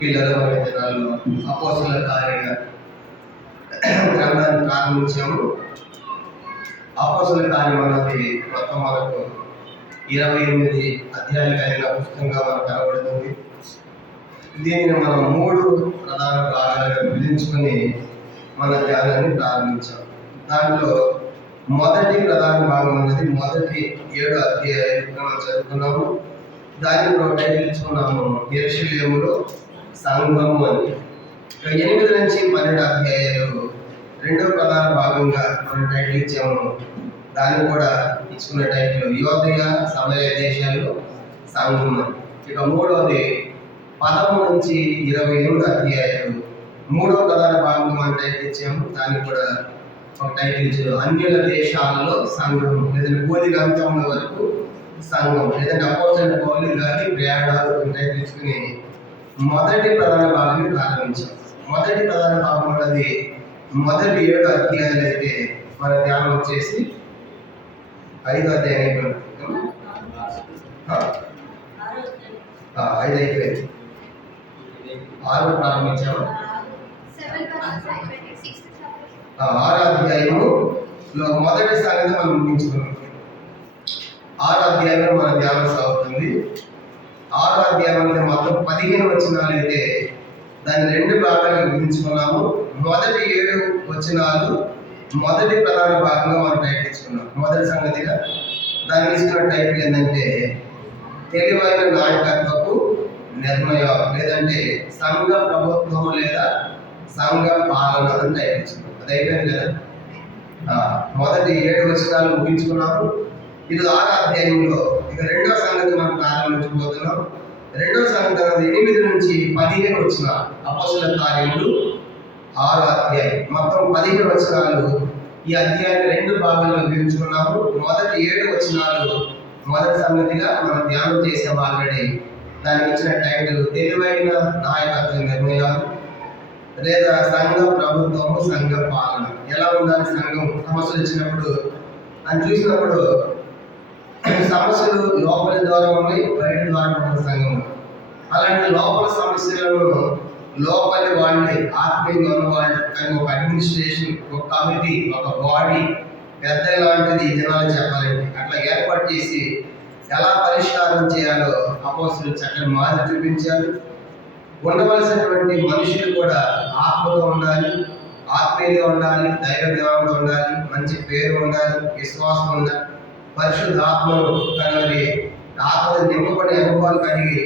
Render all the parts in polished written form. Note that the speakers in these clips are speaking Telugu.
పిల్లల దినాల్లో అపోస్తలుల కార్య గ్రంథాన్ని ప్రారంభించాము. అపోస్తలుల కార్యం అన్నది మొత్తం మనకు 28 అధ్యాయాలు కలిగిన పుస్తకంగా మనకు కనబడుతుంది. దీనిని మనం 3 ప్రధాన భాగాలుగా విభజించుకొని మన ధ్యానాన్ని ప్రారంభించాం. దాంట్లో మొదటి ప్రధాన భాగం అనేది మొదటి 7 అధ్యాయాలు మనం చదువుకున్నాము. దాన్ని మనం టైటిల్ ఇచ్చుకున్నాము యెరూషలేములో సంఘము అని. 8 నుంచి 12 అధ్యాయాలు రెండవ ప్రధాన భాగంగా మనం టైటిల్ ఇచ్చాము. దాన్ని కూడా ఇచ్చుకున్న టైటిల్ యోదయ సమరయ దేశాల్లో సంఘం అని. ఇక మూడవది 13 నుంచి 28 అధ్యాయాలు మూడవ ప్రధాన భాగంగా మనం టైటిల్ ఇచ్చాము. దాన్ని కూడా ఒక టైటిల్ ఇచ్చారు అన్యుల దేశాలలో సంఘం, లేదంటే బోధి అంత్యముల వరకు సంఘం, లేదంటే అపోస్తలుల పౌలు గారి ప్రయాణాలు టైటిల్ ఇచ్చుకుని మొదటి ప్రధాన భాగాన్ని ప్రారంభించాం. మొదటి ప్రధాన భాగం అన్నది మొదటి 7 అధ్యాయాలు అయితే మన ధ్యానం వచ్చేసి 5వ అధ్యాయం అయిపోయింది. 5 అయిపోయింది. 6 ప్రారంభించాము. 6వ అధ్యాయములో మొదటి సంగతి మనం ముగించుకున్నాం. 6వ అధ్యాయంలో మన ధ్యానం సాగుతుంది. 6వ అధ్యాయం అంటే మొత్తం 15 వచనాలు అయితే దాన్ని 2 భాగాలుగా విభజించుకున్నాము. మొదటి 7 వచనాలు మొదటి ప్రధాన భాగంగా మనం టైటిల్ ఇచ్చుకున్నాం. మొదటి సంగతిగా దానికి ఇచ్చిన టైటిల్ ఏంటంటే తెలివైన నాయకత్వపు నిర్ణయం, లేదంటే సంఘ ప్రభుత్వం లేదా సంఘ పాలన అని టైటిల్ ఇచ్చుకున్నాం. అది అయిపోయింది కదా. మొదటి 7 వచనాలు ముగించుకున్నాము. ఇది 6వ అధ్యాయంలో ఇక రెండవ సంగతి మనం ప్రారంభించబోతున్నాం. రెండవ సంగతి అనేది 8 నుంచి 15 వచనాలు అపోస్తలుల కార్యములు 6వ అధ్యాయం. మొత్తం 15 వచనాలు ఈ అధ్యాయాన్ని 2 భాగాల్లో విభజించుకున్నాము. మొదటి 7 వచనాలు మొదటి సంగతిగా మనం ధ్యానం చేసాం ఆల్రెడీ. దానికి ఇచ్చిన టైటిల్ తెలివైన నాయకత్వ నిర్ణయాలు, లేదా సంఘ ప్రభుత్వము సంఘ పాలన. ఎలా ఉండాలి సంఘం? సమస్యలు వచ్చినప్పుడు అని చూసినప్పుడు సమస్యలు లోపలి ద్వారా ఉన్నాయి, బయట ద్వారా ఉన్న సంఘం. అలాంటి లోపల సమస్యలను లోపలి వాళ్ళని ఆత్మీయంగా ఉన్న వాళ్ళు కానీ ఒక అడ్మినిస్ట్రేషన్, ఒక కమిటీ, ఒక బాడీ పెద్ద లాంటిది ఈ దినాలు చెప్పాలంటే అట్లా ఏర్పాటు చేసి ఎలా పరిష్కారం చేయాలో అపోస్తలులు చక్కని మాదిరి చూపించారు. ఉండవలసినటువంటి మనుషులు కూడా ఆత్మతో ఉండాలి, ఆత్మీయంగా ఉండాలి, దైవ జ్ఞానంలో ఉండాలి, మంచి పేరు ఉండాలి, విశ్వాసం ఉండాలి, పరిశుద్ధ ఆత్మను కలిగి ఆత్మను నింపబడి అనుభవాలు కలిగి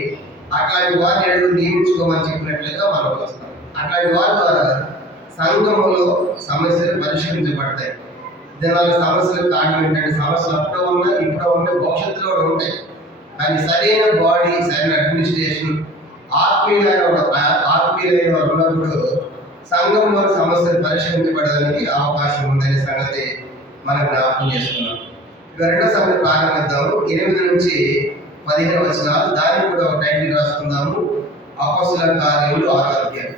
అట్లాంటి వారిని అడుగు నియమించుకోమని చెప్పినట్లుగా మనకు వస్తాం. అట్లాంటి వారి ద్వారా సంఘములో సమస్యలు పరిష్కరించబడతాయి. దీనివల్ల సమస్యలకు కారణం ఏంటంటే సమస్యలు అప్పుడో ఉన్నాయి, ఇప్పుడో ఉన్నాయి, భవిష్యత్తులో కూడా ఉంటాయి. కానీ సరైన బాడీ, సరైన అడ్మినిస్ట్రేషన్, ఆత్మీయులైన ఉన్నప్పుడు సంఘంలో సమస్యలు పరిష్కరించబడడానికి అవకాశం ఉందనే సంగతి మనం జ్ఞాపకం చేసుకున్నాం. ఇక రెండో సంగతి ప్రారంభిద్దాము. 8 నుంచి 15 వచనాలు. దానికి కూడా ఒక టైటిల్ రాసుకుందాము అపోస్తలుల కార్యములు 6వ అధ్యాయం.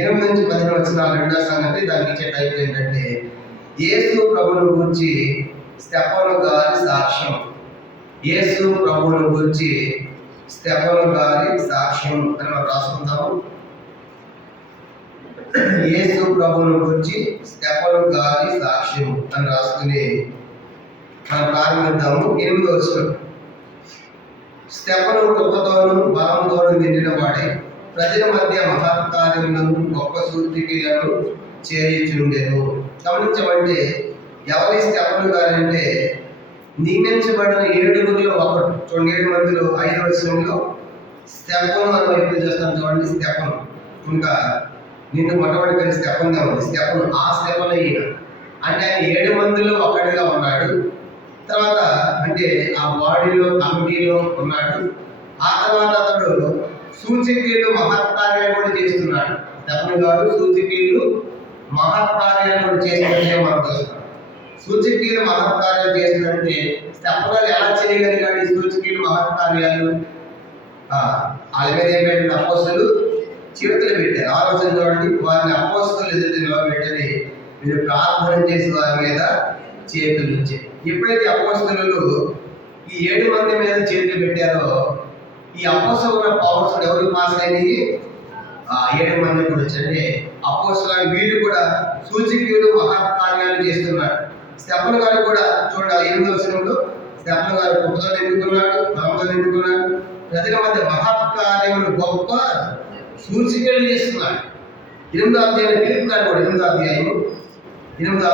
8 నుంచి 15 వచనాలు రెండో సంగతి. దానికి ఇచ్చే టైటిల్ ఏంటంటే యేసు ప్రభువును గురించి స్టెఫను గారి సాక్ష్యం. యేసు ప్రభువును గురించి స్టెఫను గారి సాక్ష్యం అని మనం రాసుకుందాము. యేసు ప్రభువును గురించి స్టెఫను గారి సాక్ష్యం అని రాసుకుని మనం ప్రారంభిద్దాము. 8వ వచనం. స్టెఫను కృపతోను బలంతోను నిండిన వాడే ప్రజల మధ్య మహత్కార్యములను గొప్ప సూత్రికలను చేయుచుండెను. గమనించమంటే ఎవరి స్టెఫను గారంటే నియమించబడిన 7గురిలో ఒకడు. చూడండి, 7 మందిలో 5వ వచనంలో స్టెఫను మనం ఎప్పుడు చేస్తాం చూడండి. స్టెఫను ఇంకా నిన్ను మొట్టమొదటి స్టెఫన్గా ఉంది. స్టెఫను ఆ స్టెఫన్ అయిన అంటే ఆయన 7 మందిలో ఒకటిగా ఉన్నాడు. తర్వాత అంటే ఆ బాడీలో కమిటీలో ఉన్నాడు. ఆ తర్వాత అతడు సూచక్రియలు మహత్కార్యాలు కూడా చేస్తున్నాడు. స్టెఫను గారు సూచక్రియలు మహత్కార్యాలు కూడా చేస్తున్నట్టే మనం చూస్తాం. సూచక్రియలు మహత్కార్యాలు చేస్తున్నట్టే స్టెఫను గారు ఎలా చేయగలిగాడు ఈ సూచక్రియలు మహత్కార్యాలు? వాళ్ళ మీద ఏంటంటే అపోస్తలులు చేతులు పెట్టారు. ఆలోచన చూడండి, వారిని అపోస్తలులు ఎదుట నిలబెట్టని మీరు ప్రార్థన చేసి వారి మీద చేతులు ఇచ్చారు. ఎప్పుడైతే అపోస్తలులు ఈ 7 మంది మీద చేతులు పెట్టారో ఈ అపోస్తలుల పవర్స్ ఎవరు పాస్ అయినాయి? 7 మంది కూడా వచ్చండి అపోస్తలులు. వీళ్ళు కూడా సూచక్రియలు మహత్కార్యాలు చేస్తున్నారు. స్టెఫను గారు కూడా చూడండి 8వ వచనంలో స్టెఫను గారు గొప్పతో నిండుకున్నాడు, బలంతో నిండుకున్నాడు, ప్రజల మధ్య మహత్కార్యములు గొప్ప సూచికలు చేస్తున్నాడు. 8వ అధ్యాయం ఫిలిప్పు గారు కూడా 8వ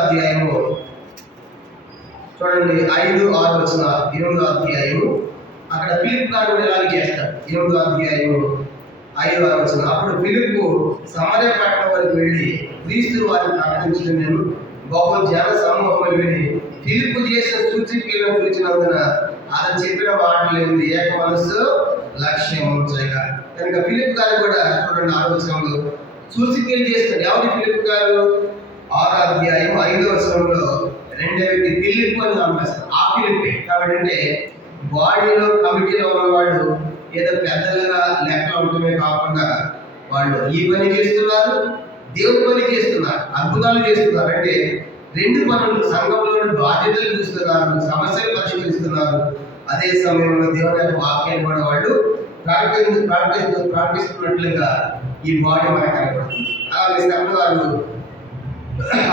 అధ్యాయము చూడండి 5-6 వచనాలు. 8వ అధ్యాయము అక్కడ ఫిలిప్పు గారు కూడా ఇలాగే చేస్తాడు. 8వ అధ్యాయము 5-6 వచనాలు. అప్పుడు ఫిలిప్పు సమరయ పట్టణం వరకు వెళ్ళి క్రీస్తు వారిని ప్రకటించడం నేను బహు జన సమూహములు విని ఫిలిప్పు చేసిన సూచికలను చూచినందున అతను చెప్పిన మాటలు ఏంది ఏక మనస్సు లక్ష్యం ఉంచగా. కనుక ఫిలిప్ గారు కూడా చూడండి 6వ వచనంలో సూచికలు చేస్తారు. ఎవరి ఫిలిప్ గారు? 6వ అధ్యాయం 5వ వచనంలో రెండవ వ్యక్తి ఫిలిప్ అని పంపిస్తారు. ఆ ఫిలిప్పే కాబట్టి అంటే బాడీలో కమిటీలో ఉన్నవాడు ఏదో పెద్దలుగా లెక్క ఉండటమే కాకుండా వాళ్ళు ఈ పని చేస్తున్నారు, దేవుని పని చేస్తున్నారు, అద్భుతాలు చేస్తున్నారు. అంటే 2 పనులు, సంఘంలోని బాధ్యతలు చూస్తున్నారు, సమస్యలు పరిష్కరిస్తున్నారు, అదే సమయంలో దేవుని యొక్క వాక్యాన్ని కూడా వాళ్ళు ప్రార్థిస్తున్నట్లుగా ఈ బాడీ మనకు కనపడుతుంది. అలాగే స్టెఫను గారు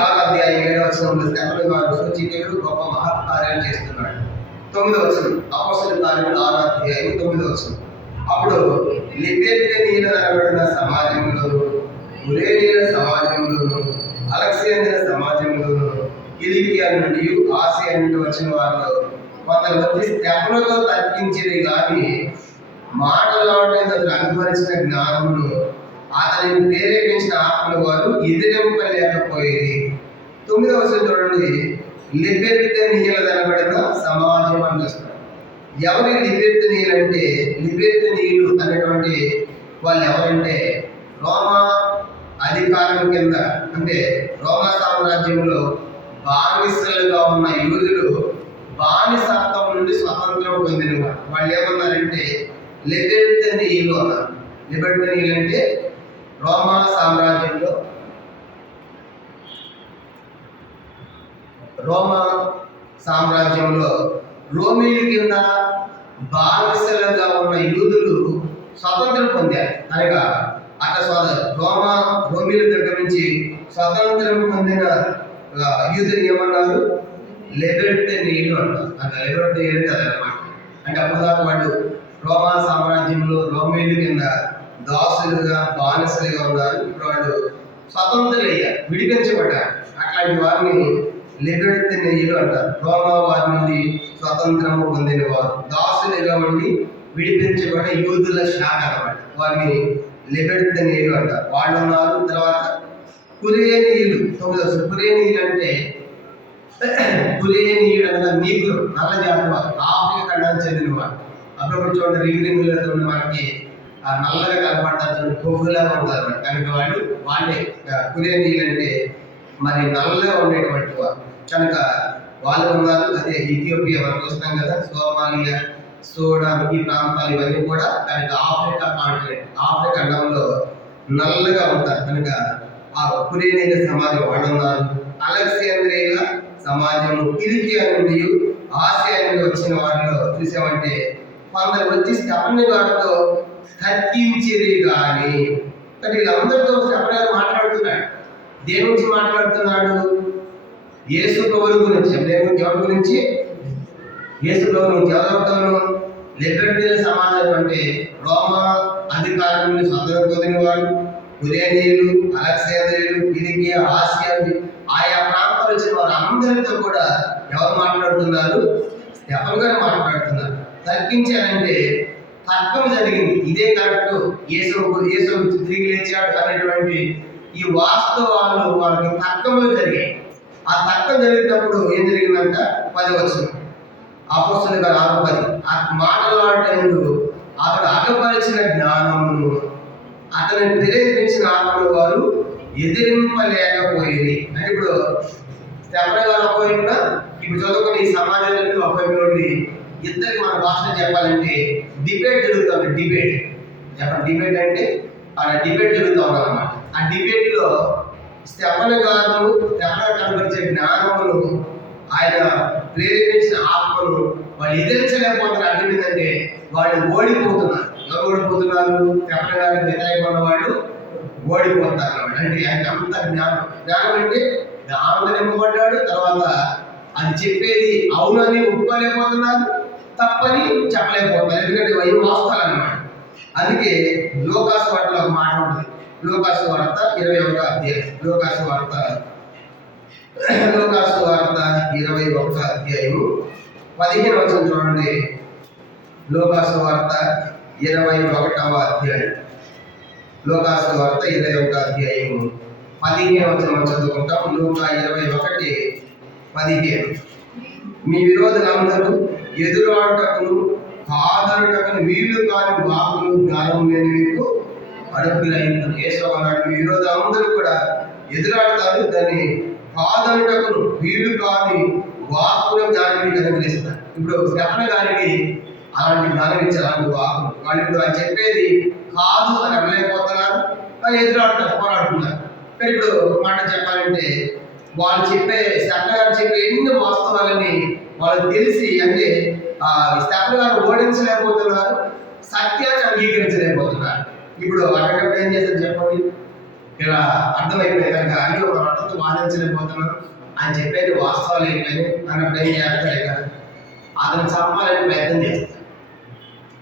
6వ అధ్యాయం 7వ వచనంలో స్టెఫను గారు సూచికలు గొప్ప మహత్కార్యాలు చేస్తున్నాడు. 9వ వచనం అపోస్తలుల కార్యములు 6వ అధ్యాయం 9వ వచనం. అప్పుడు లిబెర్తనీయుల అనబడిన సమాజంలోను, కురేనీయుల సమాజంలోను, అలెగ్జాంద్రియ సమాజంలోను, కిలికియా నుండి ఆసియా నుండి వచ్చిన వారిలో కొందరు వచ్చి స్టెఫనుతో తర్కించిరి గాని మాటలాడేందుకు అతను అనుభవించిన జ్ఞానమును అతనిని ప్రేరేపించిన ఆత్మల వారు ఎదిరింపలేకపోయేది. 9వ వచనం చూడండి, లిబెర్తనీయుల అనబడిన సమాజం అని చూస్తారు. ఎవరి లిబెర్తనీయులు అంటే, లిబెర్తనీయులు అనేటువంటి వాళ్ళు ఎవరంటే రోమా అధికారం కింద, అంటే రోమా సామ్రాజ్యంలో బానిసలుగా ఉన్న యూదులు బానిసత్వం నుండి స్వతంత్రం పొందిన వాళ్ళు ఏమన్నారంటే లిబెర్తనీయులు అన్నారు. లిబెర్తనీయులు అంటే రోమా సామ్రాజ్యంలో రోమీల కింద బానిసలుగా ఉన్న యూదులు స్వతంత్రం పొందారు. కనుక అట్లా రోమీల దగ్గర నుంచి స్వతంత్రం పొందిన యూదులు ఏమన్నారు? లిబెర్తనీయులు అంటారు. అంటే లిబెర్తనీయులు అంటే అదనమాట. అంటే అప్పుడు దాకా వాళ్ళు రోమా సామ్రాజ్యంలో రోమీల కింద దాసులుగా బానిసలుగా ఉన్నారు. ఇప్పుడు వాళ్ళు స్వతంత్రులయ్యారు, విడిపించబడ్డారు. అట్లాంటి వారిని లిబెర్తనీయులు అంటారు. రోమా వారి నుండి స్వతంత్రము పొందిన వారు, దాసులుగా ఉండి విడిపించబడే యూదుల శాఖ అన్నమాట. వారిని లిబెర్తనీయులు అంటారు. వాళ్ళు ఉన్నారు. తర్వాత కురేనీయులు. 9వ కురేనీయులు అంటే కురేనీయుడు అనగా నీగ్రో, నల్ల జాతి వారు, ఆఫ్రికా ఖండానికి చెందిన వారు. అప్పుడప్పుడు చూడండి రింగులతో మనకి నల్లగా కనపడతారు, చూడండి కొవ్వులాగా ఉంటారు. కనుక వాళ్ళే కురేనీయులు అంటే మరి నల్లగా ఉండేటువంటి వారు. కనుక వాళ్ళు ఉన్నారు. అదే ఇథియోపియా మనం చూస్తాం కదా, సోమాలియా, సూడాన్ ఈ ప్రాంతాలు ఇవన్నీ కూడా కనుక ఆఫ్రికా కాంటినెంట్, ఆఫ్రికా ఖండంలో నల్లగా ఉంటారు. కనుక ఆ కురేనీయుల సమాజం వాళ్ళు ఉన్నారు. అలెగ్జాంద్రియ సమాజము, కిలికియా నుండి ఆసియా నుండి వచ్చిన వారిలో చూసామంటే కొందరు వచ్చి స్టెఫను గారితో తర్కించిరి గాని. కానీ వీళ్ళందరితో స్టెఫను గారు మాట్లాడుతున్నాడు. దేని గురించి మాట్లాడుతున్నాడు? యేసు ప్రభువు గురించి. ఎవరి గురించి? యేసు ప్రభువు గురించి. ఎవరెవరితోనూ? లిబెర్తనీయుల సమాజం అంటే రోమా అధికారం నుండి స్వతంత్రం పొందిన వారు, కురేనీయులు, అలెగ్జాంద్రియులు, కిలికియా, ఆసియా, ఆయా ప్రాంతాలు వచ్చిన వారు అందరితో కూడా ఎవరు మాట్లాడుతున్నారు? స్టెఫను గారు మాట్లాడుతున్నారు. తర్కించారంటే తర్కం జరిగింది. ఇదే కరెక్ట్, యేసు తిరిగి లేచాడు అనేటువంటి ఈ వాస్తవాలు వాళ్ళకి తర్కములు జరిగాయి. ఆ తర్కం జరిగినప్పుడు ఏం జరిగిందంట? 10వ వచనం అపోస్తలుల కార్యాలు 6:10. ఆ మాటలాడేందుకు అతడు అగపరిచిన జ్ఞానమును అతనిని ప్రేరేపించిన ఆత్మల వారు ఎదిరింపలేకపోయింది. అంటే ఇప్పుడు స్టెఫను గారు అపోయినా ఇప్పుడు చదువుకుని ఈ సమాజంలో అపోయిన నుండి ఇద్దరికి మన భాషలో చెప్పాలంటే డిబేట్ జరుగుతుంది. డిబేట్ అంటే ఆ డిబేట్ జరుగుతూ ఉన్నదన్నమాట. ఆ డిబేట్ లో స్టెఫను గారు కనబరిచే జ్ఞానమును, ఆయన ప్రేరేపించిన ఆత్మను వాళ్ళు ఎదిరించలేకపోతున్నారు. అర్థం ఏంటంటే వాళ్ళు ఓడిపోతున్నారు. ఎవరు ఓడిపోతున్నారు? స్టెఫను గారికి వ్యతిరేకంగా ఉన్న వాళ్ళు ఓడిపోతారు అన్నమాట. అంటే ఆయన అంత జ్ఞానం అంటే జ్ఞానంతో నింపబడ్డాడు. తర్వాత అది చెప్పేది అవునని ఒప్పుకోలేకపోతున్నారు, తప్పని చెప్పలేకపోతున్నారు. ఎందుకంటే అవి వాస్తవాలు అన్నమాట. అందుకే లోకాసు వార్తలో ఒక మాట ఉంటుంది. లోకాసు వార్త 21వ అధ్యాయం. లోకాసు వార్త 21వ అధ్యాయము 15వ వచనం చూడండి. లోకాసు వార్త 21వ అధ్యాయం. లోకాసు వార్త 21వ అధ్యాయము 15వ వచనం చదువుకుంటాం. లూకా 21:15. మీ విరోధులందరూ ఎదురాటకును కాదనుటకును వీళ్ళు కాని వాకులు జ్ఞానం లేని మీకు అడుగులైంది. యేసవన్నాడు, మీ విరోధులందరూ కూడా ఎదురాడతారు, దాన్ని కాదనుటకును వీళ్ళు కాని వాకులు జ్ఞానం మీకు అనుగ్రహిస్తారు. ఇప్పుడు స్టెఫెను గారికి అలాంటి జ్ఞానం ఇచ్చారు, అలాంటి వాకులు. వాళ్ళు ఇప్పుడు అది చెప్పేది కాదు అని అనలేకపోతున్నారు, వాళ్ళు ఎదురాడుతారు, పోరాడుతున్నారు. కానీ ఇప్పుడు ఒక మాట చెప్పాలంటే వాళ్ళు స్టెఫెను గారు చెప్పే ఎన్ని వాస్తవాలని వాళ్ళకి తెలిసి, అంటే స్టెఫెను గారు ఓడించలేకపోతున్నారు, సత్యాన్ని అంగీకరించలేకపోతున్నారు. ఇప్పుడు అక్కడ ఏం చేస్తారు చెప్పండి? ఇలా అర్థమైపోయింది కనుక అయ్యో మన అర్థంతో వాదించలేకపోతున్నాం, ఆయన చెప్పేది వాస్తవాలు అయిపోయినాయి అన్నప్పుడు ఏం చేస్తాడు? ఇక అతను చంపాలని ప్రయత్నం చేస్తారు.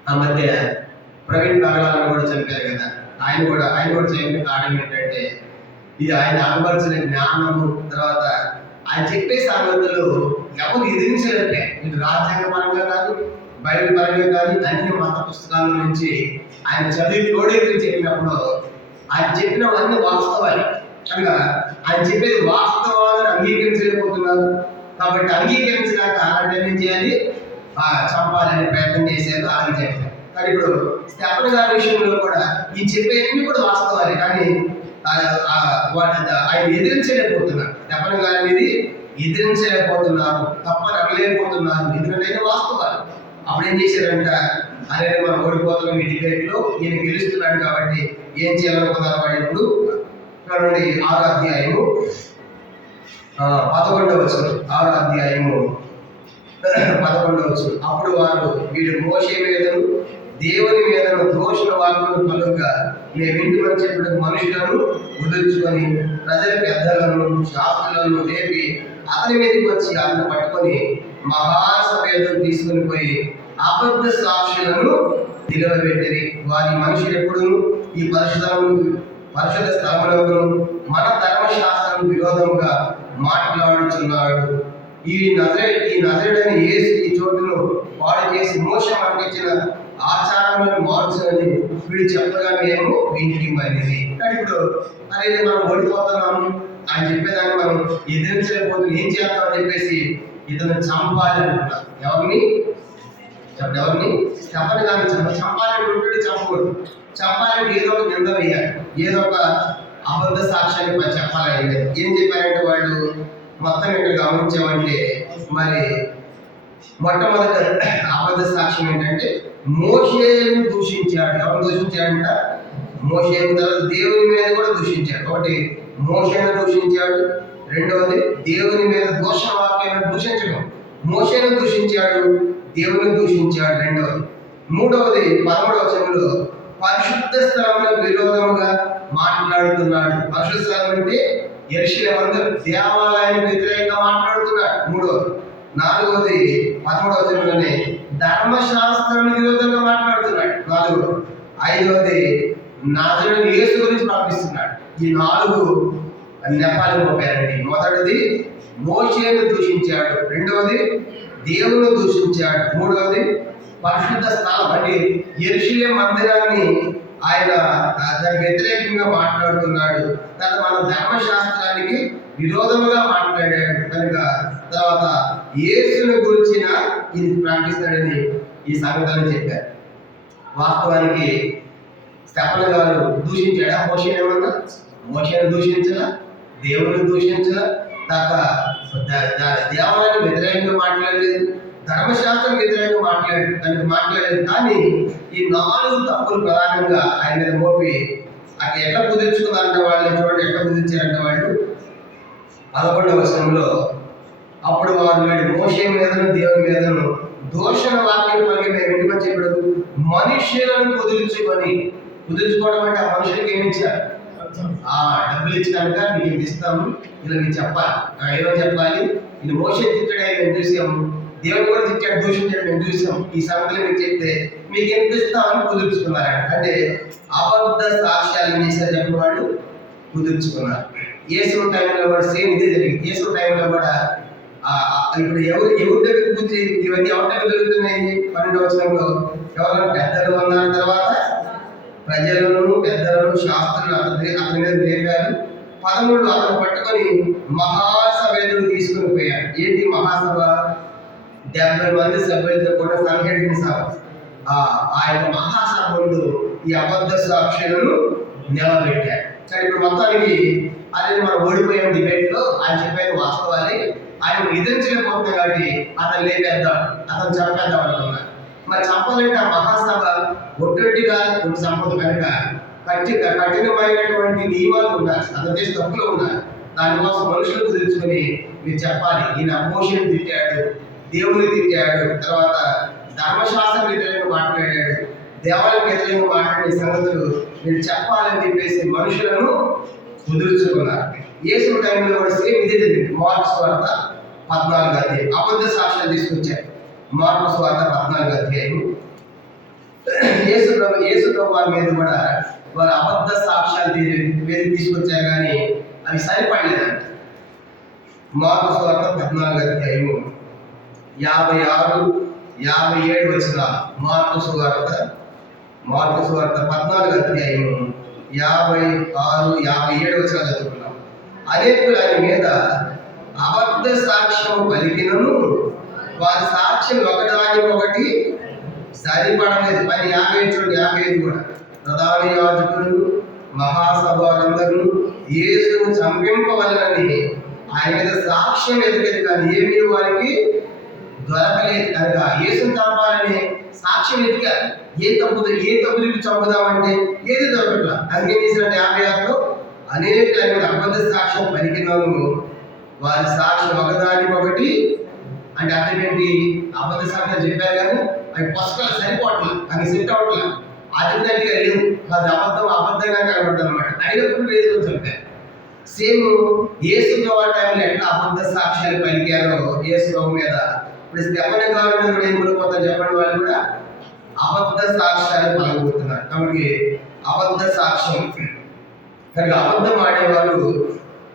ఆ మధ్య ప్రవీణ్ పగలాలను కూడా చంపారు కదా, ఆయన కూడా చెప్పిన కారణం ఏంటంటే ఇది ఆయన అనుభవించిన జ్ఞానము, తర్వాత ఆయన చెప్పే సంగతులు ఎవరు ఎదిరించలేకే. ఇది రాజ్యాంగ పరంగా కాదు, బైబిల్ పరంగా కానీ అన్ని మత పుస్తకాల నుంచి ఆయన చదివి తోడేకి చెప్పినప్పుడు ఆయన చెప్పినవన్నీ వాస్తవాలు కనుక ఆయన చెప్పేది వాస్తవాలను అంగీకరించలేకపోతున్నారు. కాబట్టి అంగీకరించడానికి అలాంటి ఏం చేయాలి? చంపాలని ప్రయత్నం చేసేది ఆయన చెప్పారు. కానీ ఇప్పుడు స్టెఫెను గారి విషయంలో కూడా ఈ చెప్పేవన్నీ కూడా వాస్తవాలే, కానీ ఆయన ఎదిరించలేకపోతున్నారు. స్టెఫెను గారిని ఎదిరించలేకపోతున్నారు, తప్పని అనలేకపోతున్నారు, ఎందుకంటే వాస్తవాలు. అప్పుడు ఏం చేశారంట? అనేది మనం ఓడిపోతున్నాం ఈ డిబేట్లో, ఈయన గెలుస్తున్నాడు కాబట్టి ఏం చేయాలనుకున్నారు వాళ్ళు. ఇప్పుడు చూడండి 6వ అధ్యాయము 11వ వచనం. 6వ అధ్యాయము 11వ వచనం. అప్పుడు వారు వీడు మోషే మీదను దేవుని మీదను దోషుల వాక్కులను కలుగా మేము ఇంటిమని చెప్పిన మనుషులను వదులుచుకొని ప్రజల పెద్దలను శాస్త్రులను లేపి అతని మీదకి వచ్చి అతను పట్టుకొని మహాసభ ఎదురు తీసుకుని పోయి అబద్ధ సాక్షులను నిలవబెట్టిరి. వారి మనుషులు ఎప్పుడు ఈ పరిశుద్ధ స్థలములకు మన ధర్మశాస్త్రం విరోధంగా మాట్లాడుచున్నాడు. ఈ నజరేయుడైన యేసు ఈ చోటును పాడు చేసి మోషే మనకిచ్చిన ఆచారాలను మార్చులని వీడు చెప్పగా మేము వింటికి మానేది. కానీ ఇప్పుడు అనేది మనం ఓడిపోతున్నాము, ఆయన చెప్పేదాన్ని మనం ఎదిరించలేకపోతున్నాం, ఏం చేద్దామని చెప్పేసి ఇతను చంపాలి అనుకున్నారు. ఎవరిని? స్టెఫెను గారిని చంపాలని ఉంటే చంపకూడదు. చంపాలంటే ఏదో ఒక నింద వేయాలి, ఏదో ఒక అబద్ధ సాక్ష్యాన్ని చెప్పాలి. ఏం చెప్పారంటే వాళ్ళు మొత్తం ఇక్కడ గమనించామంటే, మరి మొట్టమొదటి అబద్ధ సాక్ష్యం ఏంటంటే మోషేను దూషించాడు. ఎవరు దూషించాడంట? మోషేను. తర్వాత దేవుని మీద కూడా దూషించాడు. ఒకటి మోషేను దూషించాడు, రెండవది దేవుని మీద దోష వాక్యాన్ని దూషించడం. మోషేను దూషించాడు, దేవుని దూషించాడు రెండవది. మూడవది 13వ వచనంలో పరిశుద్ధ స్థలములకు విరోధముగా మాట్లాడుతున్నాడు. పరిశుద్ధ స్థలం అంటే యెరూషలేము అందరూ దేవాలయానికి వ్యతిరేకంగా మాట్లాడుతున్నాడు. మూడవది. నాలుగవది 13వ వచనంలోనే ధర్మశాస్త్రం విరోధంగా మాట్లాడుతున్నాడు. నాలుగవది. ఐదవది నజరేయుడైన యేసు గురించి ప్రకటిస్తున్నాడు. ఈ 4 నెపాలు మోపారండి. మొదటిది మోషేను దూషించాడు, రెండవది దేవుని దూషించాడు, మూడవది పరిశుద్ధ స్థలం అంటే యెరూషలేము మందిరాన్ని ఆయన దానికి వ్యతిరేకంగా మాట్లాడుతున్నాడు. తర్వాత మన ధర్మశాస్త్రానికి విరోధముగా మాట్లాడాడు కనుక తర్వాత యేసుని గురించిన ఇది ప్రకటిస్తాడని ఈ సంగతులను చెప్పారు. వాస్తవానికి స్టెఫెను గారు దూషించాడా? మోషేను ఏమన్నా? మోషేను దూషించలా, దేవుని దూషించలా, దేవాలయానికి వ్యతిరేకంగా మాట్లాడలేదు, ధర్మశాస్త్రం వ్యతిరేకంగా మాట్లాడలేదు. కానీ ఈ 4 తప్పులు ప్రధానంగా ఆయన మీద మోపి అక్కడ ఎట్లా కుదుర్చుకున్నారంటే వాళ్ళని చూడండి, ఎట్లా కుదిర్చారంటే వాళ్ళు 11వ వచనంలో అప్పుడు వారు వీడు మోషే మీదను దేవుని మీదను దోషణ వాక్యం కలిగి మేము ఇంటిమని చెప్పాడు మనుష్యులను కుదుర్చుకోవడం అంటే ఆ మనుషులకి ఏమి ఇచ్చారు? డబ్బులు ఇచ్చి కనుక మీకు ఇంత ఇస్తాము, ఇలా మీరు చెప్పాలి. ఏమని చెప్పాలి? ఇది మోషే తిట్టాడే మేము చూసాము, దేవుడు కూడా తిట్టాడు, దూషించాడు మేము చూసాం, ఈ సంగతిలో మీకు చెప్తే మీకు ఎంత ఇస్తామని కుదుర్చుకున్నారంట. అంటే అబద్ధ సాక్ష్యాలు ఏం చేశారు చెప్పిన వాళ్ళు? కుదుర్చుకున్నారు. యేసు టైంలో కూడా సేమ్ ఇదే జరిగింది. యేసు టైంలో కూడా ఇప్పుడు ఎవరి దగ్గర కూర్చి ఇవన్నీ ఎవరి దగ్గర జరుగుతున్నాయి? 12వ వచనంలో ఎవరైనా పెద్దలు అన్నారు, తర్వాత ప్రజలను పెద్దలను శాస్త్రులు అతని మీద లేపారు. 13 అతను పట్టుకొని మహాసభ ఎదురు తీసుకుని పోయాడు. ఏంటి మహాసభ? 70 మంది సభ్యులతో కూడా సంఘటన సభ. ఆ యొక్క మహాసభ ముందు ఈ అబద్ధ సాక్షులను నిలబెట్టాడు. సరే, ఇప్పుడు మొత్తానికి అదే మనం ఓడిపోయాం డిబేట్ లో. ఆయన చెప్పేది వాస్తవాలే, ఆయన ఎదిరించలేకపోతున్నాం కాబట్టి అతను లేపేద్దాం, అతను చంపేద్దాం అనుకున్నాడు. మరి చంపాలంటే ఆ మహాసభ ఒట్టొట్టిగా సంపద కనుక కఠినమైనటువంటి నియమాలు ఉండాలి, అతను చేసి తప్పులు ఉండాలి. దానికోసం మనుషులకు తెలుసుకుని మీరు చెప్పాలి, ఈయన మోషేని తిట్టాడు, దేవుని తిట్టాడు, తర్వాత ధర్మశాస్త్రం వ్యతిరేకంగా మాట్లాడాడు, దేవాలయం వ్యతిరేకంగా మాట్లాడే సంగతులు మీరు చెప్పాలని చెప్పేసి మనుషులను కుదుర్చుకున్నారు. యేసు టైంలో కూడా సేమ్ ఇదే జరిగింది. మార్కు సువార్త 14వ అధ్యాయం అబద్ధ సాక్ష్యాలు తీసుకొచ్చారు. మార్కు సువార్త 14వ అధ్యాయం యేసు ప్రభు వారి మీద కూడా వారు అబద్ధ సాక్ష్యాలు తీసుకొచ్చారు, కానీ అవి సరిపడలేదంట. మార్కు సువార్త 14వ అధ్యాయము 56, 57 వచనాలు. మార్కు సువార్త 14వ అధ్యాయము 56, 57 వచనాలు చదువుకున్నాం. అనేకులు ఆయన మీద అబద్ధ సాక్ష్యము పలికినను వారి సాక్ష్యం ఒకదానికొకటి సరిపడలేదు. 55 కూడా ప్రధాన యాజకులు మహాసభలందరూ యేసును చంపింపవలనని ఆయన మీద సాక్ష్యం ఎదుగదు, కానీ ఏమీ వారికి దొరకలేదు కనుక యేసును చంపాలని సాక్ష్యం ఎదిగారు. ఏ తప్పులు చంపుదామంటే ఏది దొరకట్లా. అందుకే చేసిన 56లో అనేక అబద్ధ సాక్ష్యం పలికినాను వారి సాక్ష్యం ఒకదానికొకటి. అంటే అర్థం ఏంటి? అబద్ధ సాక్ష్యం చెప్పారు కానీ అవి పుస్తకాలు సరిపోవట్లేదు, అవి సెట్ అవట్లేదు, అర్థంగా లేవు, అది అబద్ధంగా కనబడ్డది అనమాట. అయినప్పుడు యేసును చంపారు. సేమ్ యేసు ప్రభు టైంలో ఎట్లా అబద్ధ సాక్ష్యాలు పలికారో యేసు ప్రభు మీద, ఇప్పుడు స్టెఫెను గారి మీద కూడా ఏం పడిపోతారు చెప్పండి, వాళ్ళు కూడా అబద్ధ సాక్ష్యాలు పలకబోతున్నారు. కాబట్టి అబద్ధ సాక్ష్యం కనుక అబద్ధం ఆడేవాళ్ళు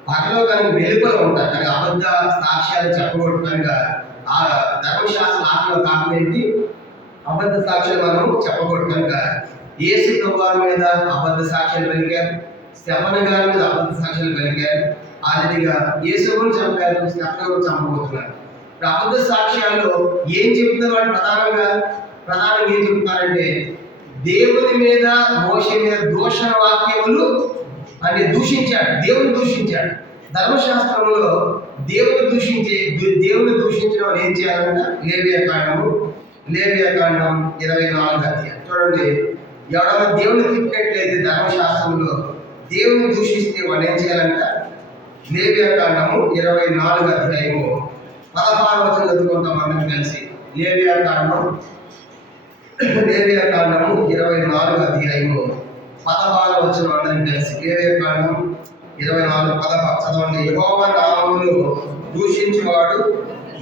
పగలో కనుక వెలుపల ఉంటారు. కనుక అబద్ధ సాక్ష్యాలు చెప్పకూడదు. కనుక ఆ ధర్మశాస్త్ర ఆత్మలో కాకుండా అబద్ధ సాక్ష్యాలు మనం చెప్పకూడదు. కనుక యేసు ప్రభు వారి మీద అబద్ధ సాక్ష్యాలు పలికారు, స్టెఫెను గారి మీద అబద్ధ సాక్ష్యాలు పలికారు. ఆదిగా యేసు గురించి చంపారు, స్టెఫెను గురించి చంపబోతున్నారు. అబద్ధ సాక్ష్యాల్లో ఏం చెప్తున్నారు వాళ్ళు? ప్రధానంగా ఏం చెప్తున్నారంటే దేవుని మీద మోషే మీద దూషణ వాక్యములు అంటే దూషించాడు, దేవుని దూషించాడు. ధర్మశాస్త్రంలో దేవుని దూషించిన వాళ్ళు ఏం చేయాలంట? లేవియాకాండం 24వ అధ్యాయం చూడండి. ఎవరైనా దేవుని తిట్టినట్లయితే ధర్మశాస్త్రంలో దేవుని దూషిస్తే వాళ్ళు ఏం చేయాలంట? లేవియాకాండము 24వ అధ్యాయము 16వ వచనం చదువుకుంటాం అందరం కలిసి. లేవియాకాండము 24వ అధ్యాయము 16వ వచనం అందరం కలిసి. లేవియాకాండం 24:16 చదవండి. యెహోవా నామమును దూషించువాడు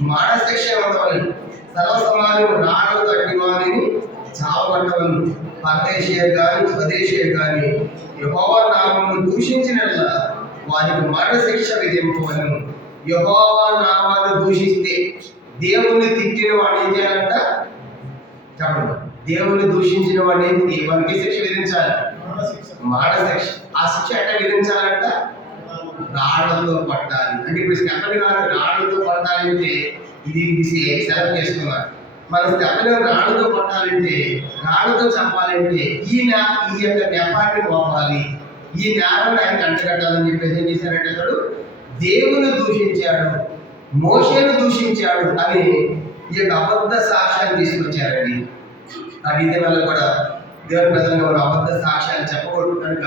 మరణశిక్ష పొందవలెను, సర్వసమాజము రాళ్లు తట్టి వారిని చావగొట్టవలెను. పరదేశీయులు కానీ స్వదేశీయులు కానీ యెహోవా నామమును దూషించినట్ల వారికి మరణశిక్ష విధింపవలెను. యెహోవా నామాన్ని దూషిస్తే, దేవుని తిట్టిన వాడు ఏం చేయాలంట చెప్పండి? దేవుని దూషించిన వాడిని వారికి శిక్ష విధించాలి, మరణశిక్ష. ఆ శిక్ష ఎట్లా విధించాలంట? రాళ్లతో పట్టాలి. అంటే ఇప్పుడు స్టెఫెను గారు రాళ్లతో పట్టాలంటే ఇది సెలెక్ట్ చేసుకున్నారు. మన స్టెఫెను రాళ్లతో పట్టాలంటే, రాళ్లతో చంపాలంటే ఈ యొక్క నెపాన్ని పోవాలి, ఈ నేరాన్ని ఆయన కంటగట్టాలని చెప్పేసి ఏం చేశారంటే అతడు దేవుని దూషించాడు, మోషేను దూషించాడు అని ఈ యొక్క అబద్ధ సాక్ష్యాన్ని తీసుకొచ్చారండి. ఇదే వల్ల కూడా దేవుని ప్రజలుగా మనం అబద్ధ సాక్ష్యాలు చెప్పకూడదు. కనుక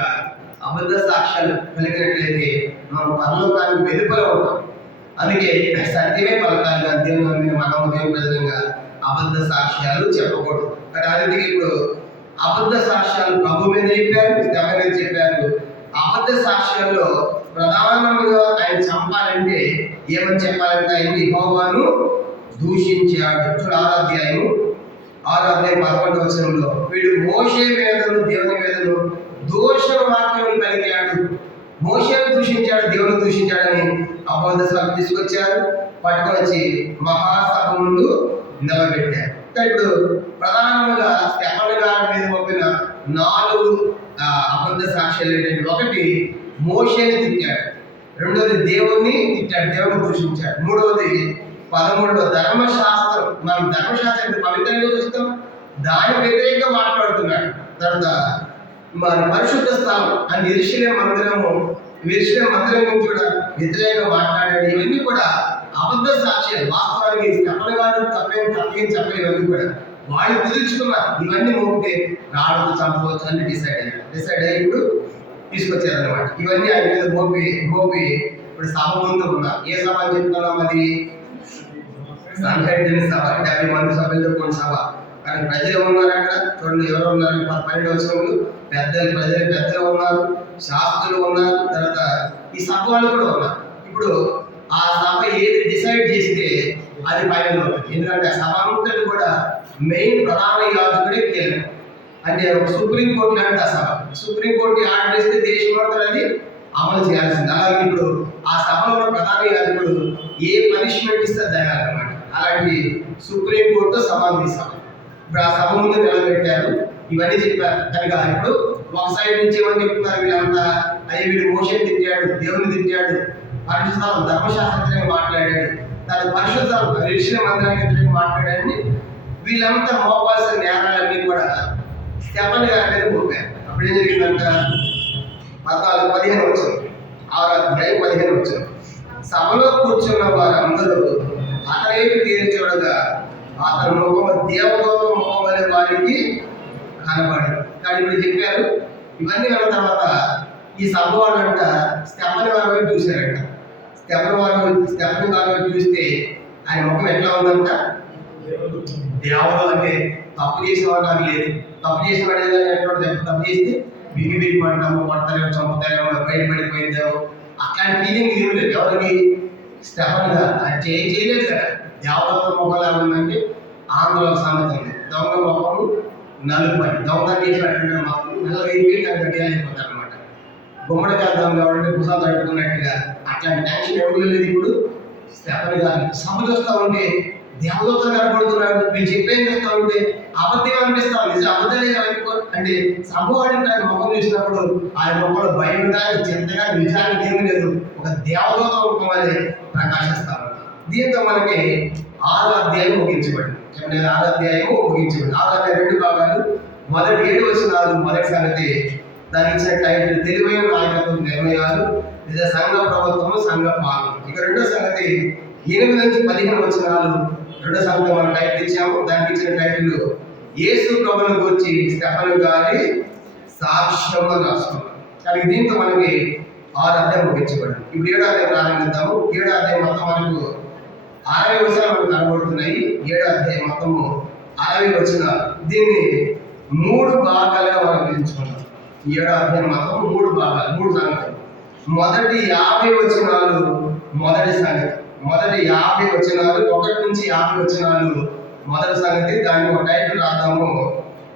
అబద్ధ సాక్ష్యాలు కలిగినట్లయితే మనం పరలోకానికి వెలుపల ఉంటాం. అందుకే సత్యమే పలకాలి కానీ దేవుని మనం దేవుని ప్రజలుగా అబద్ధ సాక్ష్యాలు చెప్పకూడదు. కానీ అందుకే ఇప్పుడు అబద్ధ సాక్ష్యాలు ప్రభు మీద చెప్పారు, స్టెఫెను మీద చెప్పారు. అబద్ధ సాక్ష్యాల్లో ప్రధానంగా ఆయన చంపాలంటే ఏమని చెప్పాలంటే ఆయన యెహోవాను దూషించాడు. చూడు 6 అధ్యాయం 11వ వచనంలో వీడు మోషే మీదను దేవుని మీదను దోష వాక్యం పలికాడు. మోషేను దూషించాడు, దేవుని దూషించాడని అబద్ధ సభ తీసుకొచ్చారు, పట్టుకొని వచ్చి మహాసభ ముందు నిలబెట్టారు. ఇప్పుడు ప్రధానంగా స్టెఫను గారి మీద పంపిన 4 అబద్ధ సాక్ష్యాలు ఏంటంటే, ఒకటి మోషేని తిట్టాడు, రెండోది దేవుణ్ణి తిట్టాడు, దేవుని దూషించాడు, మూడవది 13 ధర్మశాస్త్రం, మనం ధర్మశాస్త్రం పవిత్రంగా చూస్తాం, దాని వ్యతిరేకంగా మాట్లాడుతున్నాడు. తర్వాత మన పరిశుద్ధ స్థలం అని యెరూషలేము మందిరం గురించి కూడా వ్యతిరేకంగా మాట్లాడాడు. ఇవన్నీ కూడా అబద్ధ సాక్ష్యాలు. వాస్తవానికి స్టెఫను గారు తప్పేం చెప్పలేదు. ఇవన్నీ కూడా వాళ్ళు కుదుర్చుకున్నారు. ఇవన్నీ మోపితే రాళ్ళతో చంపవచ్చు అని డిసైడ్ అయ్యి ఇప్పుడు తీసుకొచ్చారనమాట. ఇవన్నీ ఆయన మీద మోపి ఇప్పుడు సభ ముందు ఉన్నారు. ఏ సభ అని చెప్తున్నాం? అది సంఘటన సభ, 70 మంది సభ్యులతో కొన్ని సభ. కానీ ప్రజలు ఉన్నారు అక్కడ. చూడండి ఎవరు ఉన్నారు? 12 వచనంలో పెద్దలు ఉన్నారు, శాస్త్రులు ఉన్నారు, తర్వాత ఈ సభ వాళ్ళు కూడా ఉన్నారు. ఇప్పుడు ఆ సభ ఏది డిసైడ్ చేస్తే అది ఫైనల్ అవుతుంది. ఎందుకంటే ఆ సభ అంతటి కూడా మెయిన్ ప్రధాన యాజకుడే కీలకం. అంటే ఒక సుప్రీంకోర్టు లాంటి ఆ సభ. సుప్రీంకోర్టు ఆర్డర్ ఇస్తే దేశం అంతా అది అమలు చేయాల్సింది. అలాగే ఇప్పుడు ఆ సభలో ఉన్న ప్రధాన యాజకుడు ఏ పనిష్మెంట్ ఇస్తే జరగాలన్నమాట. అలాంటి సుప్రీంకోర్టు సమాధి సభ. ఇప్పుడు ఆ సభ ముందు నిలబెట్టారు, ఇవన్నీ చెప్పారు. కనుక ఇప్పుడు ఒక సైడ్ నుంచి ఏమని చెప్తున్నారు వీళ్ళంతా? వీడు మోషేని తిట్టాడు, దేవుని తిట్టాడు, పరిశుద్ధ ధర్మశాస్త్రంగా మాట్లాడాడు, తన పరిశుద్ధ యెరూషలేము మందిరానికి వ్యతిరేకంగా మాట్లాడాడని వీళ్ళంతా మోపాల్సిన నేరాలన్నీ కూడా స్టెఫను గారి మీద మోపారు. అప్పుడు ఏం జరిగిందంట? 15 వచ్చింది, 6 అధ్యాయం 15 వచ్చింది. సభలో కూర్చున్న వారందరూ అతని తీరు చూడగా అతని ముఖము దేవదూత ముఖం వలె వారికి కనబడి. కానీ ఇప్పుడు చెప్పారు. ఇవన్నీ విన్న తర్వాత ఈ సభ వాళ్ళంట స్టెఫను గారి వైపు చూశారంట. స్టెఫను గారి వైపు చూస్తే ఆయన ముఖం ఎట్లా ఉందంట? దేవుడు అంటే తప్పు చేసేవాడు నాకు లేదు. తప్పు చేసేవాడు ఏదైనా తప్పు చేస్తే బిగి పడతాము, కొడతారేమో, చంపుతారేమో, బయటపడిపోయిందేమో అట్లాంటి ఫీలింగ్ ఏం లేదు. ఎవరికి? స్టెఫను గారు. అది చేయలేదు కదా. దేవదత్త ముఖం ఎలా ఉందంటే ఆంధ్రలో సామెత ఉంది, దొంగ ముఖము నలుపని. దొంగ చేసినటువంటి మొత్తం నల్లగైపోయి గట్టిగా అయిపోతారు అనమాట. గుమ్మడికాయ దొంగ ఎవరంటే కుసాలు తడుపుకున్నట్టుగా అట్లాంటి టెన్షన్ ఎవరు లేదు. ఇప్పుడు స్టెఫను గారు సభ చూస్తూ ఉంటే దేవదూత కనబడుతున్నాడు, మీరు చెప్పేం చేస్తూ ఉంటే అబద్ధం అనిపిస్తాం, నిజం అబద్ధాలే అంటే సభ వాడిని ముఖం చూసినప్పుడు ఆయన ముఖంలో భయం కానీ చింతగా నిజానికి ఏమీ లేదు, ఒక దేవదూత ముఖం అని ప్రకాశిస్తారు. దీంతో మనకి 6 అధ్యాయం ముగించబడింది. 6 అధ్యాయం ముగించబడింది. 6 అధ్యాయం 2 భాగాలు. మొదటి 7 వచనాలు మొదటి సంగతి, దానికి ఇచ్చిన టైటిల్ తెలివైన నాయకత్వం నిర్ణయాలు, లేదా సంఘ ప్రభుత్వం, సంఘ పాలన. ఇక రెండో సంగతి 8 నుంచి 15 వచనాలు. రెండో సంగతి మనం టైటిల్ ఇచ్చాము, దానికి ఇచ్చిన టైటిల్ యేసు ప్రభువును గురించి స్టెఫను గారి సాక్ష్యం అని రాస్తున్నాం. కానీ దీంతో మనకి 6 అధ్యాయం ముగించబడింది. ఇప్పుడు 7వ అధ్యాయం ప్రారంభిద్దాము. 7వ అధ్యాయం మొత్తం మనకు 60 వచనాలు మనకు కనబడుతున్నాయి. 7వ అధ్యాయం మొత్తము 60 వచనాలు. దీన్ని 3 భాగాలుగా మనం విభజించుకున్నాం. 7వ అధ్యాయం మొత్తం 3 భాగాలు, 3 సంగతులు. మొదటి 50 వచనాలు మొదటి సంగతి. మొదటి 50 వచనాలు, 1 నుంచి 50 వచనాలు మొదటి సంగతి. దానికి ఒక టైటిల్ రాద్దాము,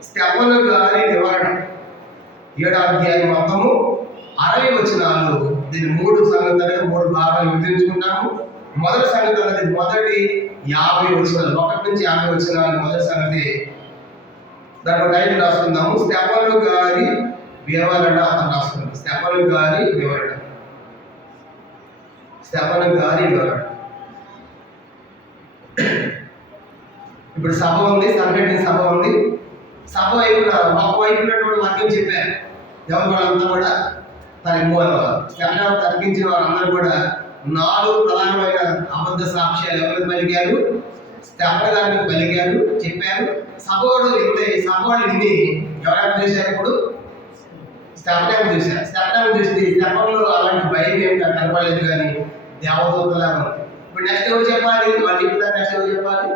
స్టెఫను గారి వివరణ. 7వ అధ్యాయం మొత్తము 60 వచనాలు. దీన్ని 3 సంగతులుగా 3 భాగాలు విభజించుకుంటాము. మొదటి సంగతి అనేది మొదటి 50 వచనాలు, 1 నుంచి 50 వచనాలు మొదటి సంగతి. దానికి టైటిల్ రాసుకుందాము, స్టెఫను గారి వివరణ అని రాసుకుందాం. స్టెఫను గారి వివరణ. ఇప్పుడు సభ ఉంది, సంఘటన సభ ఉంది. సభ వైపున ఒక వైపు ఉన్నటువంటి వాక్యం చెప్పారు. ఎవరు వాళ్ళంతా కూడా స్టెఫను తగ్గించిన వారందరూ కూడా 4 ప్రధానమైన అబద్ధ సాక్ష్యాలు ఎవరు పలికారు? స్టెఫను గారిని పలికారు, చెప్పారు. సభోడు విని ఎవరైనా చూశారు? ఇప్పుడు స్టెఫను చూశారు. స్టెఫను చూస్తే స్టెఫనులో అలాంటి భయం ఏమి కనపడలేదు, కానీ దేవదూతలాగా ఉంది. ఇప్పుడు నెక్స్ట్ ఎవరు చెప్పాలి? వాళ్ళు చెప్తారు. నెక్స్ట్ ఎవరు చెప్పాలి?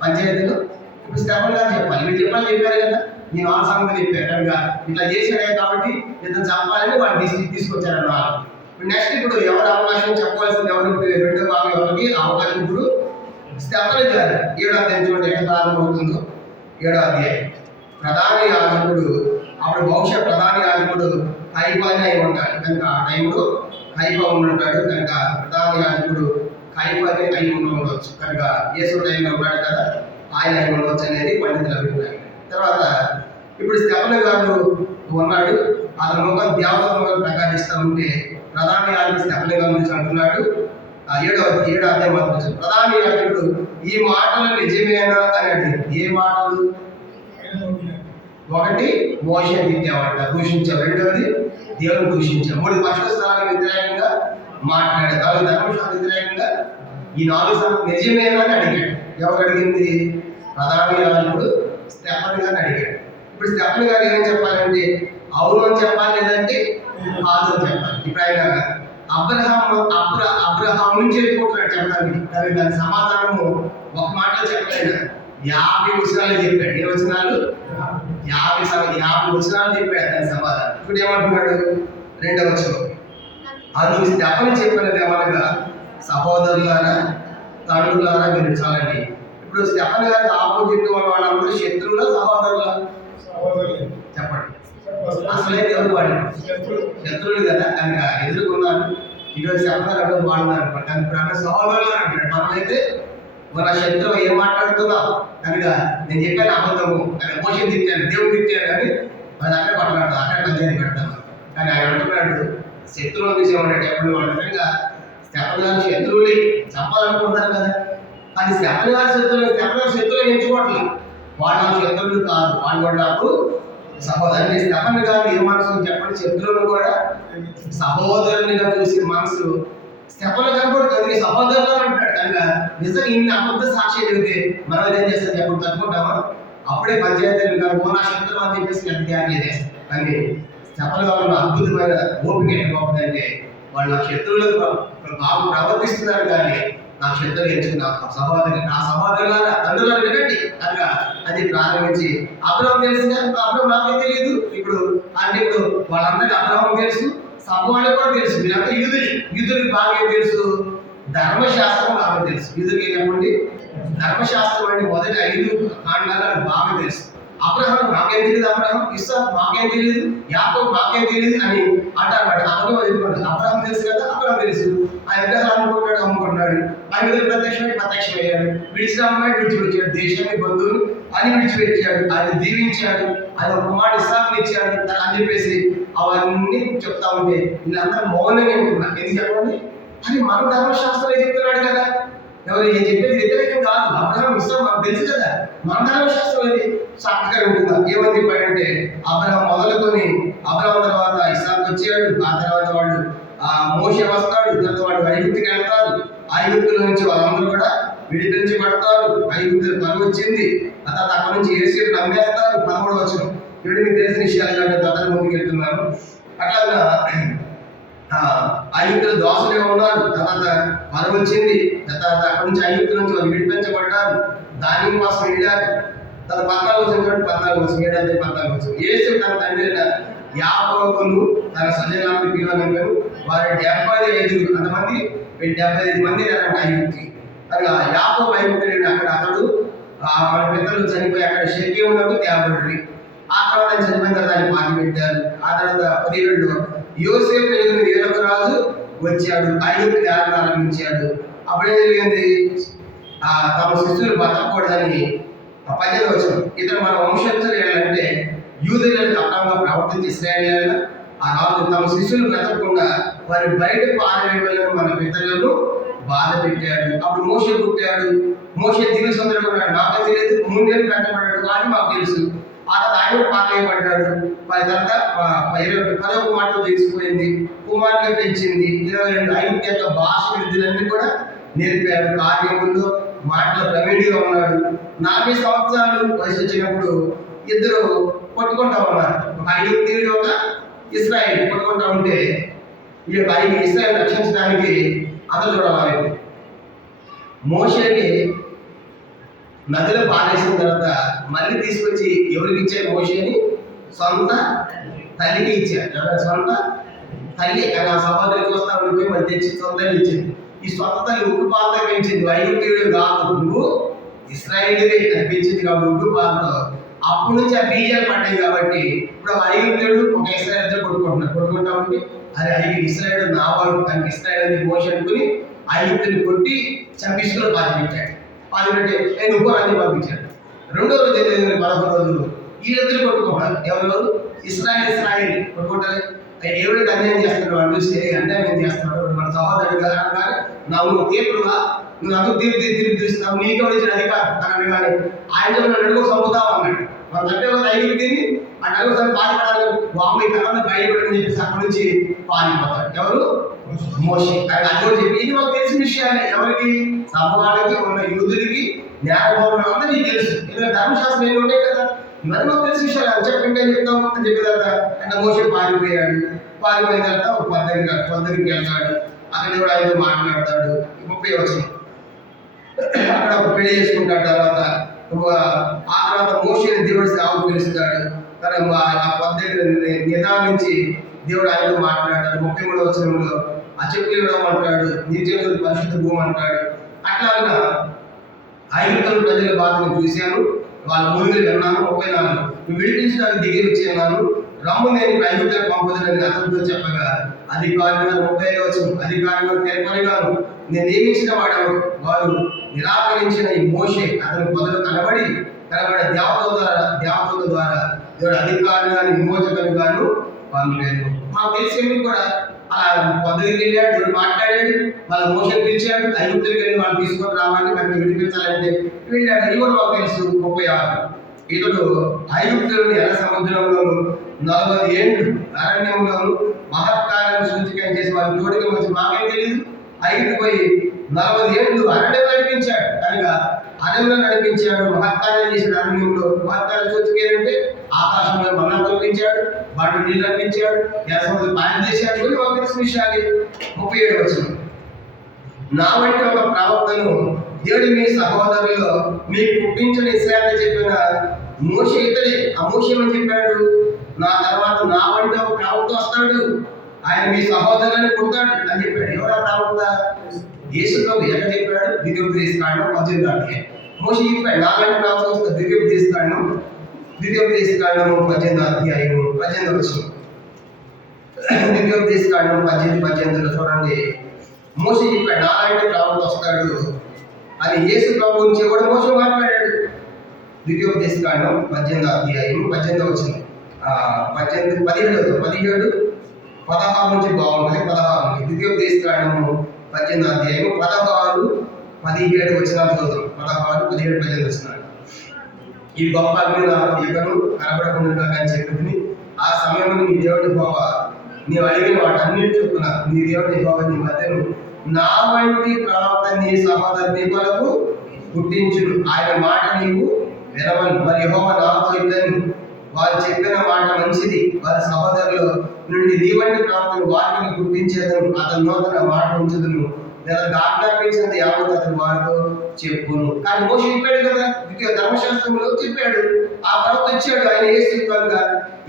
పంచాయతీలో ఇప్పుడు స్టెఫన్ గారు చెప్పాలి, మీరు చెప్పారు కదా, నేను ఆ సంగతి చెప్పాను కనుక ఇట్లా చేశాడే కాబట్టి ఇతను చంపాలని వాళ్ళు తీసుకొచ్చారన్నారు. ఇప్పుడు నెక్స్ట్ ఇప్పుడు ఎవరు అవకాశం చెప్పాల్సింది ఎవరు? రెండో భాగం ఎవరికి అవకాశం? ఇప్పుడు స్టెఫన్ గారు 7వ అధ్యాయం చూడండి ఎక్కడ ప్రారంభమవుతుందో. 7వ అధ్యాయం. ప్రధాన యాజకుడు, అప్పుడు బహుశా ప్రధాన యాజకుడు కైఫానే అయి ఉంటాడు కనుక ఆ టైంలో కైఫా ఉంటాడు కనుక ప్రధాన యాజకుడు కైఫానే అయి ఉండవచ్చు కనుక యేసు టైంలో ఉన్నాడు కదా, ఆయన అయి ఉండవచ్చు అనేది పండితుల అభిప్రాయం. తర్వాత ఇప్పుడు స్టెఫన్ గారు ఉన్నాడు, అతని ముఖం దేవత ముఖం ప్రకాశిస్తూ ఉంటే ప్రధాన యాజకుడు స్టెఫన్ గారి గురించి అంటున్నాడు. 7వ అధ్యాయం మాత్రం ప్రధాన యాజకుడు ఈ మాటలు నిజమేనా అని అడిగింది. ఏ మాటలు? ఒకటి మోషే తిట్టామంట, దూషించాం. రెండవది దేవుని దూషించాం. 3 పరిశుద్ధ స్థలానికి వ్యతిరేకంగా మాట్లాడాడు. 4 ధర్మశాలకు వ్యతిరేకంగా ఈ 4 సంగతులు నిజమేనా అని అడిగాడు. ఎవరు అడిగింది? ప్రధాన యాజకుడు స్టెఫన్ గారిని అడిగాడు. ఇప్పుడు స్టెఫన్ గారు ఏం చెప్పాలంటే అవును అని చెప్పాలి, లేదంటే కాదు అని చెప్పాలి. ఇప్పుడు ఆయన అబ్రహాం నుంచి వెళ్ళిపోతున్నాడు చెప్పడానికి, కానీ దాని సమాధానము ఒక మాటలో చెప్పలేడు. 50 వచనాలు చెప్పాడు. ఏ వచనాలు? 50 వచనాలు చెప్పాడు దాని సమాధానం. ఇప్పుడు ఏమంటున్నాడు? 2వ వచనం. అందుకు స్టెఫన్ చెప్పినది ఏమనగా సహోదరులారా, తండ్రులారా మీరు చాలండి. ఇప్పుడు స్టెఫన్ గారికి ఆపోజిట్ వాళ్ళందరూ శత్రువులా సహోదరులా? చెప్పండి. అసలే దేవుడు వాడు శత్రువులు కదా కనుక ఎదుర్కొన్నారు. ఈరోజు చెప్పారు వాడున్నారు కానీ ఇప్పుడు అంటే సహోదరులు అంటాడు. మనమైతే మన శత్రువు ఏం మాట్లాడుతున్నావు కనుక నేను చెప్పాను అబద్ధము అని మోసం తిట్టాను, దేవుడు తిట్టాను కానీ అది అక్కడ పట్లాడతాం, అక్కడ పంచాయతీ పెడతాను. కానీ ఆయన అంటున్నాడు శత్రువుల విషయం అంటే ఎప్పుడు వాళ్ళ విధంగా స్టెఫన్ గారు శత్రువులే చెప్పాలనుకుంటారు కదా, కానీ స్టెఫన్ గారి శత్రువులు ఎంచుకోవట్లేదు. వాళ్ళు నాకు శత్రువులు కాదు, వాళ్ళు కూడా నాకు సహోదరుని. స్టెఫన్ గారు ఏ మనసు చెప్పండి? శత్రువులు కూడా సహోదరునిగా చూసే మనసు స్టెఫన్ కనబడుతుంది. సహోదరులు అంటాడు కనుక నిజంగా ఇన్ని అబద్ధ సాక్షి చెబితే మనం ఏం చేస్తాం చెప్పండి? తట్టుకుంటామా? అప్పుడే పంచాయతీలు కనుక నా శత్రువు అని చెప్పేసి ఎంత త్యాగం చేసేస్తాం. కానీ స్టెఫన్ గారు అద్భుతమైన ఓపిక గొప్పదంటే వాళ్ళు నా శత్రువులకు బాగా ప్రవర్తిస్తున్నారు కానీ నా శత్రువులు ఎంచుకుని నా సహోదరులారా తండ్రులను వినండి కనుక అది ప్రారంభించి అబ్రహాం తెలుసు కదా, అబ్రహాం నాకే తెలియదు. ఇప్పుడు అంటే ఇప్పుడు వాళ్ళందరికీ అబ్రహాం తెలుసు, సమూహానికి కూడా తెలుసు. వీళ్ళంతా యూదులకి బాగా ఏం తెలుసు? ధర్మశాస్త్రం బాగా తెలుసు. యూదులకి ఏమండి? ధర్మశాస్త్రం అంటే మొదటి 5 కాండాలు బాగా తెలుసు. అబ్రహాం మాకేం తెలియదు, అబ్రహాం ఇస్సాకు మాకేం తెలియదు, యాకోబు మాకేం తెలియదు అని అంటారు. అబ్రహాం తెలుసు కదా, అబ్రహాం తెలుసు. ఆ విగ్రహాలు అమ్ముకుంటున్నాడు, ఆయన ప్రత్యక్షమయ్యాడు, విడిచిన అమ్మాయి విడిచిపెట్టాడు, దేశాన్ని బంధువులు అని విడిచిపెట్టాడు, ఆయన దీవించాడు, ఆయన ఒక మాట ఇస్సాకుని ఇచ్చాడు అని చెప్పేసి అవన్నీ చెప్తా ఉంటే వీళ్ళందరూ మౌనంగా ఉంటున్నారు. ఎందుకు చెప్పండి? అది మన ధర్మశాస్త్రం చెప్తున్నాడు కదా, ఎవరు ఏం చెప్పేది వ్యతిరేకం కాదు. అబ్రహాం ఇస్సాకు మనకు తెలుసు కదా, మన ధర్మశాస్త్రం అది చక్కగా ఉంటుందా? ఏమని చెప్పాడంటే అబ్రహాం మొదలుకొని అబ్రహాం తర్వాత ఇస్సాకు వచ్చాడు, ఆ తర్వాత వాళ్ళు మోషే వస్తాడు, తర్వాత వాళ్ళు ఐగుప్తుకి వెళ్తారు, ఐగుప్తుల నుంచి వాళ్ళందరూ కూడా విడిపించబడతారు, ఐగుప్తులు పని వచ్చింది, ఆ తర్వాత అక్కడ నుంచి యేసుని నమ్మేస్తారు. 13వ వచనం. ఇప్పుడు మీకు తెలిసిన విషయాలు కాబట్టి తొందరగా ముందుకు వెళ్తున్నాను. అట్లాగా ఐగుప్తులు దోసలే ఉన్నారు, తర్వాత పని వచ్చింది, తర్వాత అక్కడ నుంచి ఐగుప్తుల నుంచి వాళ్ళు విడిపించబడ్డారు, ధాన్యం కోసం వెళ్ళారు. తన 14వ వచనం చూడండి, 14వ వచనం 7-14వ వచనం. యేసు తన తండ్రి యాకోబును తన సజనాన్ని పిలువనగారు. వారి 75 అంతమంది 75 మంది ఐగుప్తి. అలా యాకోబు ఐగుప్తి అక్కడ అతడు మన పితరులు చనిపోయి అక్కడ షెకెమునకు తేబడి, ఆ తర్వాత చనిపోయిన తర్వాత ఆయన పాతి పెట్టారు. ఆ తర్వాత 17లో యోసేపు ఎదుగున వేరొక రాజు వచ్చాడు, ఐగుప్తుని ఆరంభించాడు. అప్పుడేం జరిగింది? తమ శిష్యులు బతకూడదని 18వ వచనం. ఇతను మన వంశస్థులు ఏంటంటే యూదులకు అక్రమంగా ప్రవర్తించి ఇశ్రాయేలీయులు ఆ రాజు తమ శిష్యులు బ్రతకకుండా వారి బయట పారవేయాలని మన పితరులను బాధ పెట్టాడు. అప్పుడు మోషే పుట్టాడు, మోషే దీని సందర్భంగా మాకు తెలియదు, 3 ఏళ్ళు కట్టబడ్డాడు కానీ మాకు తెలుసు. ఆ తర్వాత ఆయన పారవేయబడ్డాడు. వారి తర్వాత 11 మాటలు తెలిసిపోయింది, కుమారులు పెంచింది, 22 ఐగుప్తు యొక్క భాష విద్యలన్నీ కూడా నేర్పాడు. కార్యముల్లో మాటల ప్రవీణిగా ఉన్నాడు. 40 సంవత్సరాలు వయసు వచ్చినప్పుడు ఇద్దరు కొట్టుకుంటా ఉన్నారు, ఒక ఐగుప్తీయుడు ఒక ఇశ్రాయేల్ కొట్టుకుంటా ఉంటే ఈ యొక్క ఇశ్రాయేల్ రక్షించడానికి అందరూ చూడాలి. మోషేకి నదిలో పారేసిన తర్వాత మళ్ళీ తీసుకొచ్చి ఎవరికి ఇచ్చారు? మోషే అని సొంత తల్లికి ఇచ్చారు. సొంత తల్లి అని ఆ సహోదరికి వస్తా ఉండిపోయి మళ్ళీ తెచ్చి సొంత తల్లి ఇచ్చింది. ఈ సొంత తల్లి ఉగ్గు పాలతో పెంచింది. ఐగుప్తీయుడు కాదు, నువ్వు ఇశ్రాయేలువే అనిపించింది కాబట్టి ఉగ్గు పాలతో అప్పటి నుంచి ఆ బీజాలు పడ్డాయి. కాబట్టి ఇప్పుడు ఐగుప్తుడు ఒక ఇశ్రాయేలుతో కొట్టుకుంటా ఉంటే అది ఇశ్రాయేలు నావాడు దానికి ఇశ్రాయేలు మోషే అనుకుని ఐగుప్తుని కొట్టి చంపిస్తులో పాతిపెట్టి నువ్వు అని పంపించాడు. రెండో రోజు ఏదైంది? 11 రోజులు వీళ్ళిద్దరు కొట్టుకుంటారు. ఎవరు? ఇశ్రాయేల్ కొట్టుకుంటారు. ఎవరైతే అన్యాయం చేస్తున్నాడు వాళ్ళు చూసి అన్యాయం చేస్తున్నాడు మన సహోదరుడు కదా కానీ నువ్వు తీర్పుగా నువ్వు అందుకు తీర్పు తీస్తున్నావు, నీకు వచ్చిన అధికారం కానీ కానీ ఆయన నడుగు చంపుతావు అన్నాడు. వాళ్ళు అంటే ఒక ఐదు తిని ఆ నలుగురు సార్ పాల్పడాలి బాంబే తర్వాత బయటపడని చెప్పేసి అక్కడి నుంచి పాలిపోతాడు. ఎవరు? మోషే. అది కూడా చెప్పి ఇది మాకు తెలిసిన విషయాలే. ఎవరికి? సభవాళ్ళకి ఉన్న యూదుడికి న్యాయభవనం అంతా నీకు తెలుసు. ఎందుకంటే ధర్మశాస్త్రం ఏమి ఉంటాయి కదా, ఇవన్నీ మాకు తెలిసిన విషయాలు. అని చెప్పింటే చెప్తాం అని చెప్పిన తర్వాత అంటే మోషే పారిపోయాడు. పారిపోయిన తర్వాత ఒక పొద్దుకి వెళ్తాడు. అక్కడ కూడా ఆయన మాట్లాడతాడు. 30 వచనం అక్కడ ఒక పెళ్లి చేసుకుంటాడు. తర్వాత ఆ తర్వాత మోషేని దేవుడు సాగు పిలుస్తాడు. ఆ పద్ధతి నిదానించి దేవుడు ఆయనతో మాట్లాడతాడు. 33 వచనంలో ఆ చెప్పులు ఇవ్వడం అంటాడు, నిర్జనులు పరిశుద్ధ భూమి అంటాడు. అట్లాగా ఐగుప్తు ప్రజల బాధను చూశాను, వాళ్ళ మురుగులు విన్నాను. 34 నువ్వు విడిపించడానికి దిగి వచ్చేన్నాను, రమ్ము నేను ఐగుప్తులకు పంపుదని అతనితో చెప్పగా అధికారిగా 35 వచనం అధికారిగా తెరపనిగాను నేను నియమించిన వాడు నిరాకరించిన ఈ మోషే అతని పొదలు కనబడి దేవతల ద్వారా దేవుడు అధికారులు కానీ విమోచకులు గాను పంపలేదు. మాకు తెలిసి కూడా అలా పొద్దుకి వెళ్ళాడు, దేవుడు మాట్లాడాడు, వాళ్ళ మోషన్ పిలిచాడు, ఐగుప్తులకి వెళ్ళి వాళ్ళు తీసుకొని రావాలి, మనకి విడిపించాలంటే వెళ్ళాడు. ఇది కూడా మాకు తెలుసు. 36 ఇతడు ఐగుప్తులను ఎర్ర సముద్రంలోను 40 ఏళ్ళు అరణ్యంలోను మహత్కార్యాన్ని సూచికం చేసి వాళ్ళు తోడికి వచ్చి మాకేం తెలియదు. ఐగుప్తు పోయి 40 ఏళ్ళు అరణ్యం నడిపించాడు. కనుక అరణ్యంలో నడిపించాడు, మహత్కార్యం చేసిన అరణ్యంలో మహత్కార్యం సూచిక ఏంటంటే ఆకాశంలో మన్నా కల్పించాడు, వాటి నీళ్ళు అర్పించాడు, ఎర్ర పాయం చేశాడు. కొన్ని మాకు తెలిసిన విషయాలు. 37 వచనం నా వంటి ఒక ప్రవక్తను దేవుడు మీ సహోదరులో మీకు పుట్టించిన ఇశ్రాయేలు చెప్పిన మోషే ఇతడే. ఆ మోషే ఏమని చెప్పాడు? నా తర్వాత నా వంటి ఒక ప్రవక్త వస్తాడు, ఆయన మీ సహోదరులను పుడతాడు అని చెప్పాడు. ఎవరా ప్రవక్త? యేసు ప్రభు. ఎక్కడ చెప్పాడు? ద్వితీయోపదేశకాండం 18వ అధ్యాయం. మోషే చెప్పాడు నా వంటి ప్రవక్త వస్తాడు. ద్వితీయోపదేశకాండం 18వ అధ్యాయం 18వ వచనం. ద్వితీయోపదేశకాండం 18 చూడండి. మోషే చెప్పాడు నా వంటి ప్రవక్త వస్తాడు అని యేసు ప్రభు గురించి కూడా మోషే మాట్లాడాడు. ద్వితీయోపదేశకాండం 18వ అధ్యాయం 18వ వచనం 17 16 నుంచి బాగుంటుంది. 16 ద్వితీయోపదేశకాండము 18వ అధ్యాయం 16 17 వచనాలు చదువుతాం. 16 17 18 వచనాలు. ఈ గొప్ప అగ్ని నాకు ఎగను కనబడకుండా అని చెప్పింది. ఆ సమయంలో నీ దేవుడి గొప్ప నీవు అడిగిన వాటన్నిటి చొప్పున నీ దేవుడి గొప్ప నీ మధ్యను నా వంటి ప్రవక్త నీ సహోదరుని కొరకు పుట్టించును, ఆయన మాట నీవు వినవను. మరి యెహోవా నాతో ఇద్దరు వారు చెప్పిన మాట మంచిది, వారి సహోదరులు నుండి నీ వంటి ప్రవక్తను వారిని పుట్టించేదను, అతని నోతన మాట ఉంచుదును, నేను ఆజ్ఞాపించినది యావత్ అతను వారితో చెప్పును. కానీ మోషే చెప్పాడు కదా, ధర్మశాస్త్రంలో చెప్పాడు, ఆ ప్రవక్త ఇచ్చాడు, ఆయన యేసు కనుక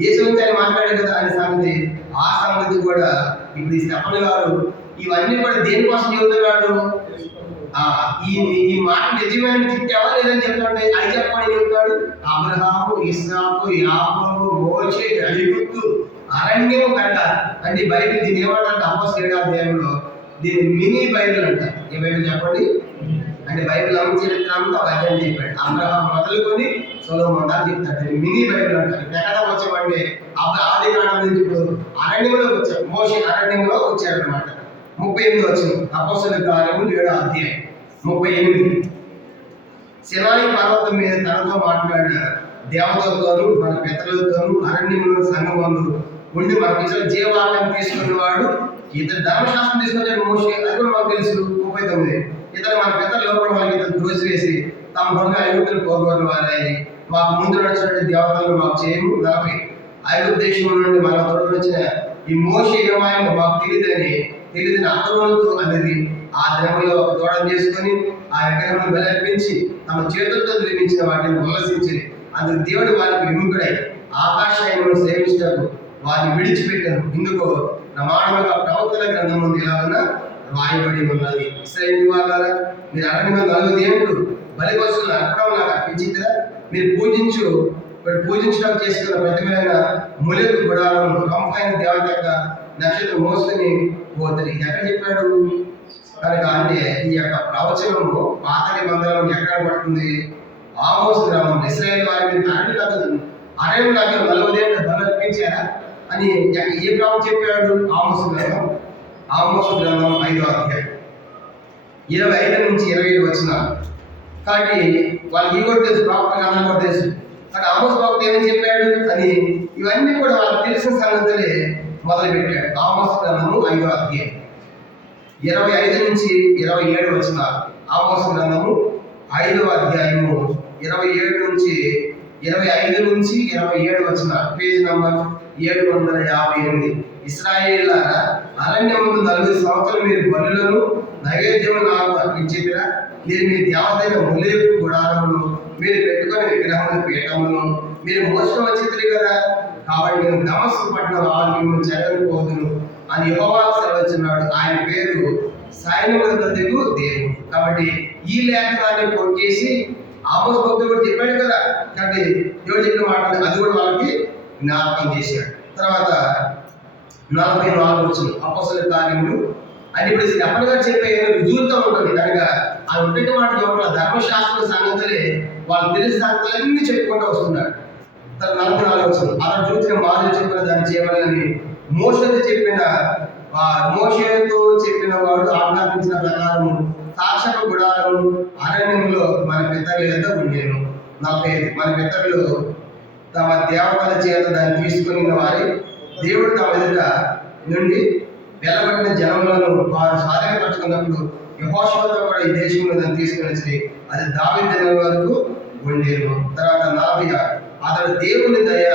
యేసు ఆయన మాట్లాడాడు కదా ఆయన సంగతి. ఆ సంగతి కూడా ఇప్పుడు ఈ స్టెఫన్ గారు ఇవన్నీ కూడా దేనికోసం చెబుతున్నాడు? ఈ మాట నిజమైన తిట్టావా లేదని చెప్తాడు. అది చెప్పని చెబుతాడు. అబ్రహాము, ఇస్సాకు, యాకోబు, మోషే, ఐగుప్తు, అరణ్యము కంట. అంటే బైబిల్ దీని ఏమంటారు? అపోస్తలుల అధ్యాయంలో దీన్ని మినీ బైబిల్ అంటారు. ఏ బైబిల్ చెప్పండి? అంటే బైబిల్ చరిత్ర అంతా అధ్యయనం చెప్పాడు. అబ్రహాం మొదలుకొని సొలొమోను దాకా చెప్తాడు. మినీ బైబిల్ అంటారు. ఎక్కడ వచ్చామంటే ఆది కాండం నుంచి ఇప్పుడు అరణ్యంలో వచ్చాడు. మోషే అరణ్యంలో వచ్చాడు అనమాట. 38 వచనం అపోస్తలుల కార్యములు 7వ అధ్యాయం 38. సినాయి పర్వతం మీద తనతో మాట్లాడిన దేవతలతోనూ మన పితరులతోనూ అరణ్యంలో సంగమందు ఉండి మనకి ఇచ్చిన జీవాలను తీసుకునేవాడు ఇతను. ధర్మశాస్త్రం తీసుకొచ్చాడు మోషే, అది కూడా మాకు తెలుసు. 39 ఇతను మన పితరులు లోపల వాళ్ళకి ఇతను త్రోసివేసి తమ హృదయ ఐగుప్తులు పోగొట్టిన వారై మాకు ముందు నడిచినటువంటి దేవతలను మాకు చేయము. 40 ఐగుప్తు దేశం నుండి మన తోడు వచ్చిన ఈ మోషే ఏమాయో మాకు తెలియదని అహరోనుతో అనేది ఆ దినములో ఒక తోడం చేసుకొని ఆ విగ్రహం బలర్పించి తమ చేతులతో నిర్మించిన వాటిని ఉల్లసించి అందుకు దేవుడు వారికి విముఖుడై ఆకాశాయమును సేవించటకు వారిని విడిచిపెట్టాను. ఇందుకు ప్రమాణముగా ప్రవక్తల గ్రంథం ముందు ఇలాగ రాయబడి ఉన్నది. ఇశ్రాయేలు వాళ్ళారా, మీరు అరణ్యంలో 40 ఏళ్ళు బలి పశువులను అర్పణం నాకు అర్పించిందిరా. మీరు పూజించడానికి చేసుకున్న ప్రతిమైన ములెకు గుడాలను రంపైన దేవత యొక్క నక్షత్రం మోసుకొని పోతుంది. ఇది ఎక్కడ చెప్పాడు కనుక అంటే ఈ యొక్క ప్రవచనము పాత నిబంధనలు ఎక్కడ పడుతుంది? ఆమోసు గ్రామం. ఇశ్రాయేలు వారి మీరు అరణ్యంలో 40 ఏళ్ళు బలి అర్పించారా అని ఏ గ్రామం చెప్పాడు? ఆమోసు గ్రంథం 5వ అధ్యాయం 25 నుంచి 27 వచనాలు. కాబట్టి వాళ్ళకి ఈ కూడా తెలుసు, ప్రాపర్ అందరూ కూడా తెలుసు. కానీ ఆమోసు ప్రవక్త ఏమని చెప్పాడు అని ఇవన్నీ కూడా వాళ్ళకి తెలిసిన సంగతులే మొదలు పెట్టాడు. ఆమోసు గ్రంథము 5వ అధ్యాయం 25 నుంచి 27 వచనాలు. ఆమోసు గ్రంథము 5వ అధ్యాయము 27 నుంచి 27 వచనాలు. Page number 758. ఇశ్రాయేలులారా, అరణ్యములు 40 సంవత్సరాలు మీరు బలులను నైవేద్యము నాకు అర్పించేదిరా. మీరు మీ దేవతైన మొలెకు గుడారమును మీరు పెట్టుకుని విగ్రహముల పీఠమును మీరు మోసుకొని వచ్చింది కదా. కాబట్టి నేను దమస్కు పట్టణం మిమ్మల్ని చెరగలిపోదును అని యెహోవా సెలవుచున్నాడు. ఆయన పేరు సైన్యములకు దేవుడు. కాబట్టి ఈ లేఖనాన్ని కోట్ చేసి ఆమోసు భక్తుడు కూడా చెప్పాడు కదా. కాబట్టి దేవుడు చెప్పిన మాట అది కూడా వాళ్ళకి జ్ఞాపకం చేశాడు. తర్వాత 44 వచ్చిన అపోస్తలుల కార్యములు అని ఇప్పుడు అప్పటి గారు చెప్పే రుజువుతో ఉంటుంది కనుక ఆ ఉన్నటి మాట ఎవరు ధర్మశాస్త్ర సంగతులే వాళ్ళు తెలిసిన సంగతులన్నీ చెప్పుకుంటూ వస్తున్నారు. 44 వచ్చిన అతను చూసిన మాటలు చెప్పిన దాన్ని చేయవాలని మోషేతో చెప్పిన వాడు ఆజ్ఞాపించిన ప్రకారం సాక్షాత్ గుడారం అరణ్యంలో మన పితరుల యొద్ద ఉండేను. 45 మన పితరులు తమ దేవతల చేత దాన్ని తీసుకుని వారి దేవుడు తమ ఎదుట నుండి వెలబడిన జనములను వారు స్వాధీనపరచుకున్నప్పుడు యెహోషువతో కూడా ఈ దేశంలో దాన్ని తీసుకుని వచ్చి అది దావీదు దినం వరకు ఉండేను. తర్వాత 46 అతడు దేవుని దయ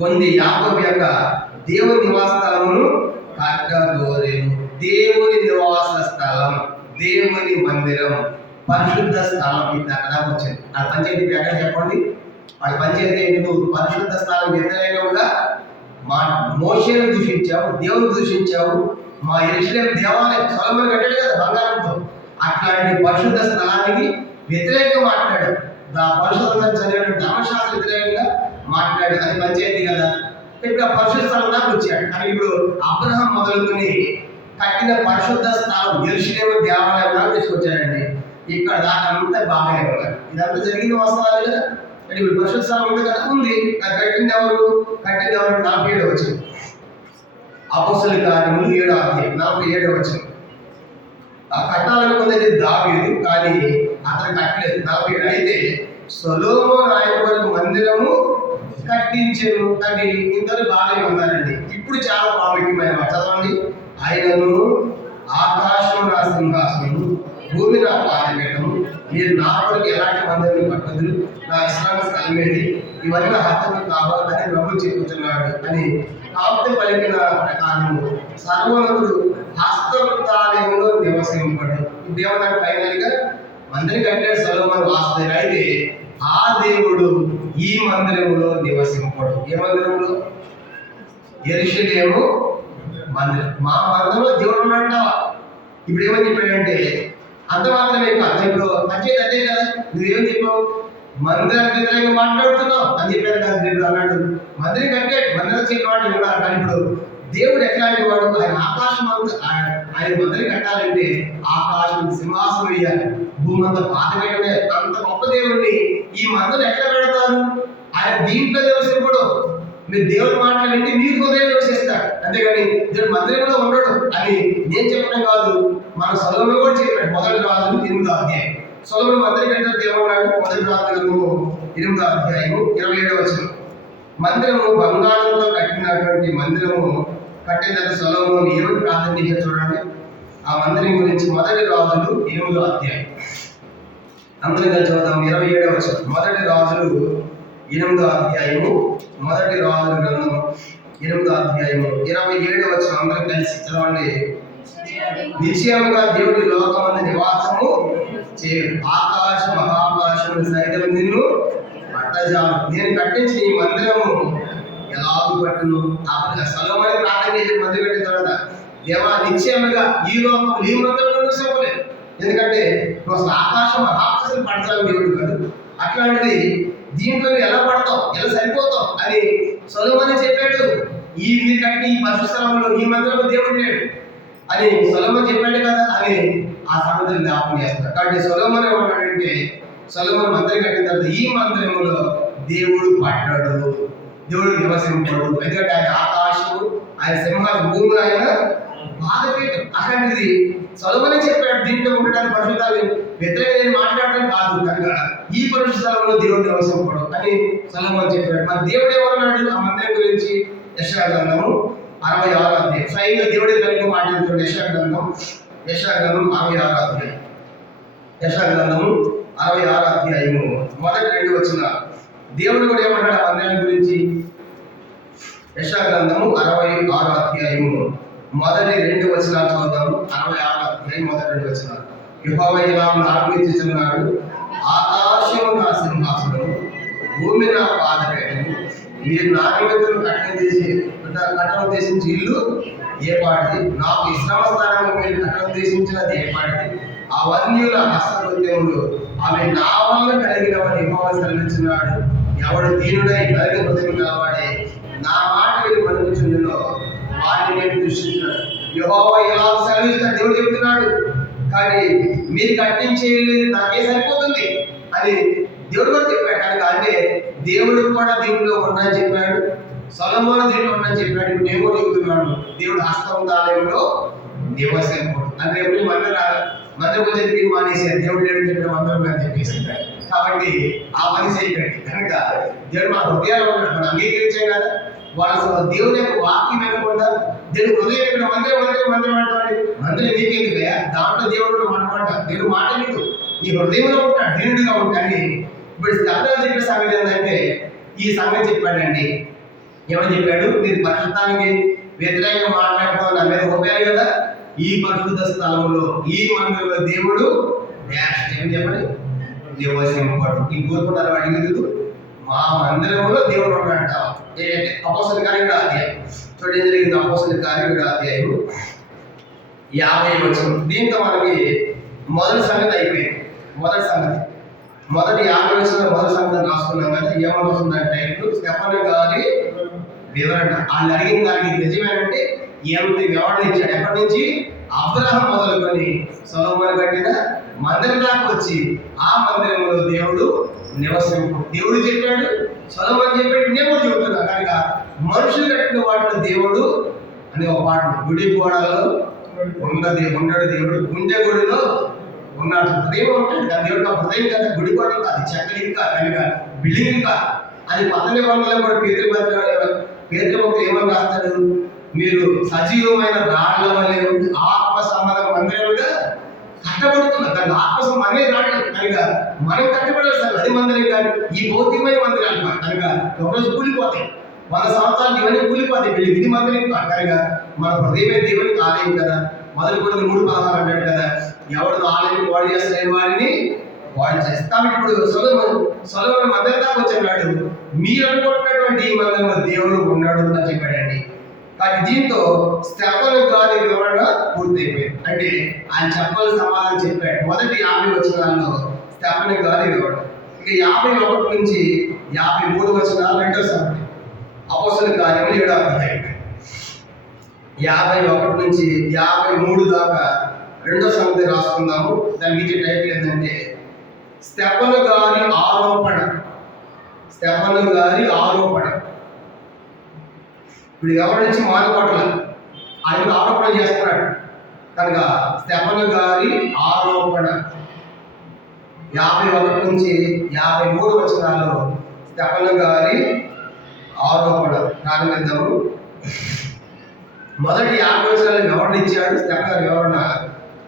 పొంది యాకోబు యొక్క దేవుని నివాస స్థలమును కట్టగోరెను. దేవుని నివాస స్థలం, దేవుని మందిరం, పరిశుద్ధ స్థలం. ఇది అక్కడ వచ్చింది. ఆ పంచాయతీ ఎక్కడ చెప్పండి? వాళ్ళ పంచాయతీ ఏంటి? పరిశుద్ధ స్థలం వ్యతిరేకంగా మా మోషేను దూషించావు, దేవుని దూషించావు. మా యెరూషలేము దేవాలయం సొలొమోను కట్టాడు కదా బంగారంతో. అట్లాంటి పరిశుద్ధ స్థలానికి వ్యతిరేకంగా మాట్లాడాడు. పరిశుద్ధ చదివిన ధర్మశాస్త్ర వ్యతిరేకంగా మాట్లాడాడు. అది పంచాయతీ కదా. ఇప్పుడు ఆ పరిశుద్ధ స్థలం దాకా వచ్చాడు. కానీ ఇప్పుడు అబ్రహాం మొదలుకొని కట్టిన పరిశుద్ధ స్థలం యెరూషలేము దేవాలయం దాకా తీసుకొచ్చాడండి. ఇక్కడ దాకా అంతా బాగానే ఉన్నారు. ఇదంతా జరిగిన వస్త్రాలు కదా. ఇప్పుడు పరిశుద్ధ స్థలం ఉంది కదా, ఉంది. కట్టింది ఎవరు? 47 వచ్చింది. అపోస్తలుల కార్యములు 7వ అధ్యాయం 47 వచ్చింది. ఆ కట్టాలనుకున్నది దావీదు, కానీ అతను కట్టలేదు. 47 అయితే సొలొమోను ఆయన కొరకు మందిరము కట్టించెను. కానీ ఇందరూ బాగానే ఉన్నారండి. ఇప్పుడు చాలా ప్రాముఖ్యమైన చదవండి. ఆయనను ఆకాశం నా సింహాసనము, భూమి నా పాదపీఠము, మీరు నా కొరకు ఎలాంటి మందిరం కట్టదు, నా విశ్రాంతి స్థలమేది, ఇవన్నీ నా హస్తము కావాలని ప్రభు చెప్పుతున్నాడు అని కాపుతే పలికిన ప్రకారము సర్వోన్నతుడు హస్తవృత్తాలయంలో నివసింపడు. దేవుడు ఫైనల్ గా మందిరం కట్టాడు సొలొమోను వాస్తవం. అయితే ఆ దేవుడు ఈ మందిరంలో నివసింపడు. ఏ మందిరంలో? యెరూషలేము మందిరం. మా మందిరంలో దేవుడు ఉన్నాడంటావా? ఇప్పుడు ఏమని చెప్పాడంటే అంత మాత్రమే కాదు. ఇప్పుడు పంచాయతీ అదే కదా, నువ్వేం చెప్పావు? మందిరానికి వ్యతిరేకంగా మాట్లాడుతున్నావు అని చెప్పాడు కదా. దేవుడు అన్నాడు మందిరం కట్టాడు, మందిరం చెప్పిన వాడు ఉన్నారు. కానీ ఇప్పుడు దేవుడు ఎట్లాంటి వాడు? ఆయన ఆకాశం ఆయన మందిరం కట్టాలంటే ఆకాశం సింహాసనం వేయాలి, భూమి అంతా పాత పెట్టమే. అంత గొప్ప దేవుడిని ఈ మందిరం ఎట్లా పెడతారు? ఆయన దీంట్లో నివసింపడు. మీరు దేవుడి మాటలు వింటే మీరు హృదయం నివసిస్తారు, అంతేగాని దేవుడు మందిరంలో ఉండడు అని నేను చెప్పడం కాదు. మన సొలొమోను కూడా చెప్పాడు. మొదటి రాజులు 8వ అధ్యాయం. సొలొమోను మందిరం కట్టిన ఏమన్నాడు? మొదటి రాజులు 8వ అధ్యాయము 27 వచనం. మందిరము బంగారంతో కట్టినటువంటి మందిరము కట్టిన సొలొమోను ఏమని ప్రార్థన చేశాడు చూడండి. ఆ మందిరం గురించి మొదటి రాజులు 8వ అధ్యాయం. అందరం కలిసి చదువుదాం. 27 వచనం. మొదటి రాజులు 8వ అధ్యాయము, మొదటి రాజుల గ్రంథం 8వ అధ్యాయము 27వ వచనం అందరం కలిసి చదవండి. నిశ్చయముగా దేవుడి లోకమందు నివాసము చేయు, ఆకాశ మహాకాశము సైతం నిన్ను పట్టజాలు. నేను కట్టించిన ఈ మందిరము ఎలాగూ పట్టును. అప్పుడు సొలొమోను ప్రార్థన చేసి మందిరం కట్టిన తర్వాత, దేవా నిశ్చయముగా ఈ లోకం ఈ మందిరంలో చెప్పలేదు. ఎందుకంటే అసలు ఆకాశం మహాకాశం పడతావు దేవుడు కాదు. అట్లాంటిది దీంట్లో ఎలా పడతావు, ఎలా సరిపోతావు అని సొలొమోను చెప్పాడు. మీరు కట్టిన ఈ పరిశుద్ధ స్థలంలో ఈ మందిరంలో దేవుడు లేడు అని సొలొమోను చెప్పాడు కదా అని ఆ సంగతిని జ్ఞాపకం చేస్తారు. కాబట్టి సొలొమోను ఏమన్నాడంటే, సొలొమోను మందిరం కట్టిన తర్వాత ఈ మందిరంలో దేవుడు పడ్డాడు, దేవుడు నివసింపడు. ఎందుకంటే ఆయన ఆకాశము, ఆయన సింహాసనం, భూములు ఆయన బాధపీఠం. అట్లాంటిది సొలొమోను చెప్పాడు. దీంట్లో ఉండడానికి పరిశుద్ధాలు వ్యతిరేకంగా మాట్లాడటం కాదు, కనుక ఈ పరిశుద్ధ స్థలంలో దేవుడు నివసింపడు అని సొలొమోను చెప్పాడు. మరి దేవుడు ఏమన్నాడు ఆ మందిరం గురించి? యెషయా గ్రంథము 66వ అధ్యాయం. స్వయంగా దేవుడి కలిగి మాట్లాడుతున్నాడు. యెషయా గ్రంథం 66వ అధ్యాయం. యెషయా గ్రంథము 66వ అధ్యాయము మొదటి 2 వచనాలు. దేవుడు కూడా ఏమన్నాడు ఆ మందిరం గురించి? యెషయా గ్రంథము 66వ అధ్యాయము మొదటి 2 వచనాలు చూద్దాము. 66వ అధ్యాయం మొదటి 2 వచనాలు. యెహోవా ఇలా ఆజ్ఞించుచున్నాడు, ఆకాశము నా సింహాసనము, భూమి నా పాదపీఠము. మీరు నా నిమిత్తం కట్టనుద్దేశించి ఇల్లు ఏ పాటిది, నాకు విశ్రామ స్థానము మీరు కట్టనుద్దేశించినది ఏ పాటిది. ఆ వర్ణ్యుల హస్తకృత్యములు అవి నా వల్ల కలిగినవని యెహోవా సెలవిస్తున్నాడు. ఎవడు దీనుడై కలిగిన హృదయం గలవాడే నా మాట విని పలుకుచుండునో వాటిని నేను దృష్టించాడు. యెహోవా ఇలా సెలవిస్తాడు, దేవుడు చెప్తున్నాడు. కానీ మీరు కట్టించే నాకే సరిపోతుంది అని దేవుడు కూడా చెప్పాడు. కనుక అంటే దేవుడు కూడా దీంట్లో ఉండని చెప్పాడు, సొలొమోను దీంట్లో ఉండని చెప్పాడు. ఇప్పుడు నేను కూడా చెబుతున్నాను, దేవుడు హస్తముదాలయంలో నివసింపడు అంటే ఎప్పుడు మందిరం చెప్పి మానేసారు. దేవుడు లేడు చెప్పిన మందిరం అని చెప్పేసి కాబట్టి ఆ పని చేయకండి. కనుక దేవుడు మన హృదయాలు ఉన్నాడు, మనం అంగీకరించాం కదా. వాళ్ళ దేవుని యొక్క వాక్యం వినకుండా దేవుడు హృదయం ఇక్కడ మందిరం మందిరం మందిరం అంటాడు. మందిరం నీకెందుకయ్యా, దాంట్లో దేవుడు మాట దేవుడు మాట నీకు నీ హృదయంలో ఉంటాడు, దేవుడిగా ఉంటాడు. ఇప్పుడు స్తబ్దాలు చెప్పే సంగతి ఏంటంటే ఈ సంగతి చెప్పాడండి. ఏమని చెప్పాడు? మీరు పరిశుద్ధానికి వ్యతిరేకంగా మాట్లాడుతావు, నా మీద ఒప్పారు కదా. ఈ పరిశుద్ధ స్థలంలో ఈ మందిరంలో దేవుడు ఏం చెప్పండి నివసింపడు. ఈ కోరుకున్నారు అడిగదు, మా మందిరంలో దేవుడు ఉన్నాడంట. అపోస్తలుల కార్యముల అధ్యాయం చూడండి, జరిగింది అపోస్తలుల కార్యముల అధ్యాయం 50వ వచనం. దీంతో మనకి మొదటి సంగతి అయిపోయింది. మొదటి 50 వచనంలో మొదటి సంగతి రాసుకున్నాం కదా. ఏమని వస్తుందంటే స్టెఫను గారి వివరణ. వాళ్ళు అడిగిన దానికి నిజమేనంటే ఎంత వివరణ ఇచ్చాడు. ఎప్పటి నుంచి? అబ్రహాం మొదలుకొని సొలొమోను కట్టిన మందిరం దాకా వచ్చి ఆ మందిరంలో దేవుడు నివసింపు. దేవుడు చెప్పాడు, సొలొమోను చెప్పాడు, నేను కూడా చెబుతున్నా. కనుక మనుషులు కట్టిన వాటిలో దేవుడు అనే ఒక పాట, గుడి గోడలో ఉండడు దేవుడు, గుండె గుడిలో ఉన్నాడు. హృదయం ఉంటాడు కదా దేవుడు. ఆ హృదయం కదా, గుడి గోడలు కాదు, చెక్కలింగ్ కాదు, కనుక బిల్డింగ్ కాదు. అది పక్కనే వందలో కూడా పేదరికలు ఏమని రాస్తాడు? మీరు సజీవమైన రాళ్ల వల్లే ఆత్మ సంబంధ మందిరముగా కట్టబడుతున్నారు. దాని ఆత్మ మనమే రావడం కనుక మనం కట్టబడాలి సార్. అది మందిరం కాదు, ఈ భౌతికమైన మందిరాలు కాదు. కనుక ఒకరోజు కూలిపోతాయి, 100 సంవత్సరాలు ఇవన్నీ కూలిపోతాయి. ఇది మందిరం కాదు. కనుక మన హృదయమే దేవునికి ఆలయం కదా. మొదలు కూడా 3:16 అన్నాడు కదా, ఎవడు ఆలయం వాడు చేస్తాడు వాడిని వాడు చేస్తాం. ఇప్పుడు సొలొమోను మందిరం దాకా వచ్చాడు. మీరు అనుకుంటున్నటువంటి ఈ మందిరంలో దేవుడు ఉన్నాడు అని చెప్పాడండి. కానీ దీంతో స్టెఫను గారి వివరణ పూర్తయిపోయింది. అంటే ఆయన చెప్పాల్సిన సమాధానం చెప్పాడు. మొదటి 50 వచనాల్లో స్టెఫను గారి వివరణ. ఇక 51 నుంచి 53 వచనాలు రెండో సంగతి. అపోస్తలుల కార్యములు 7వ అధ్యాయం 51 నుంచి 53 దాకా రెండో సంగతి రాసుకుందాము. దానికి ఇచ్చే టైటిల్ ఏంటంటే స్టెఫను గారి ఆరోపణ. ఇప్పుడు ఎవరి నుంచి మానుకోవట్ల, ఆయన ఆరోపణ చేస్తున్నాడు. కనుక స్టెఫను గారి ఆరోపణ 51 నుంచి 53 వచనాల్లో స్టెఫను గారి ఆరోపణ ప్రారంభిద్దాము. మొదటి 50 వచనాలు వివరణ ఇచ్చాడు. స్టెఫను గారి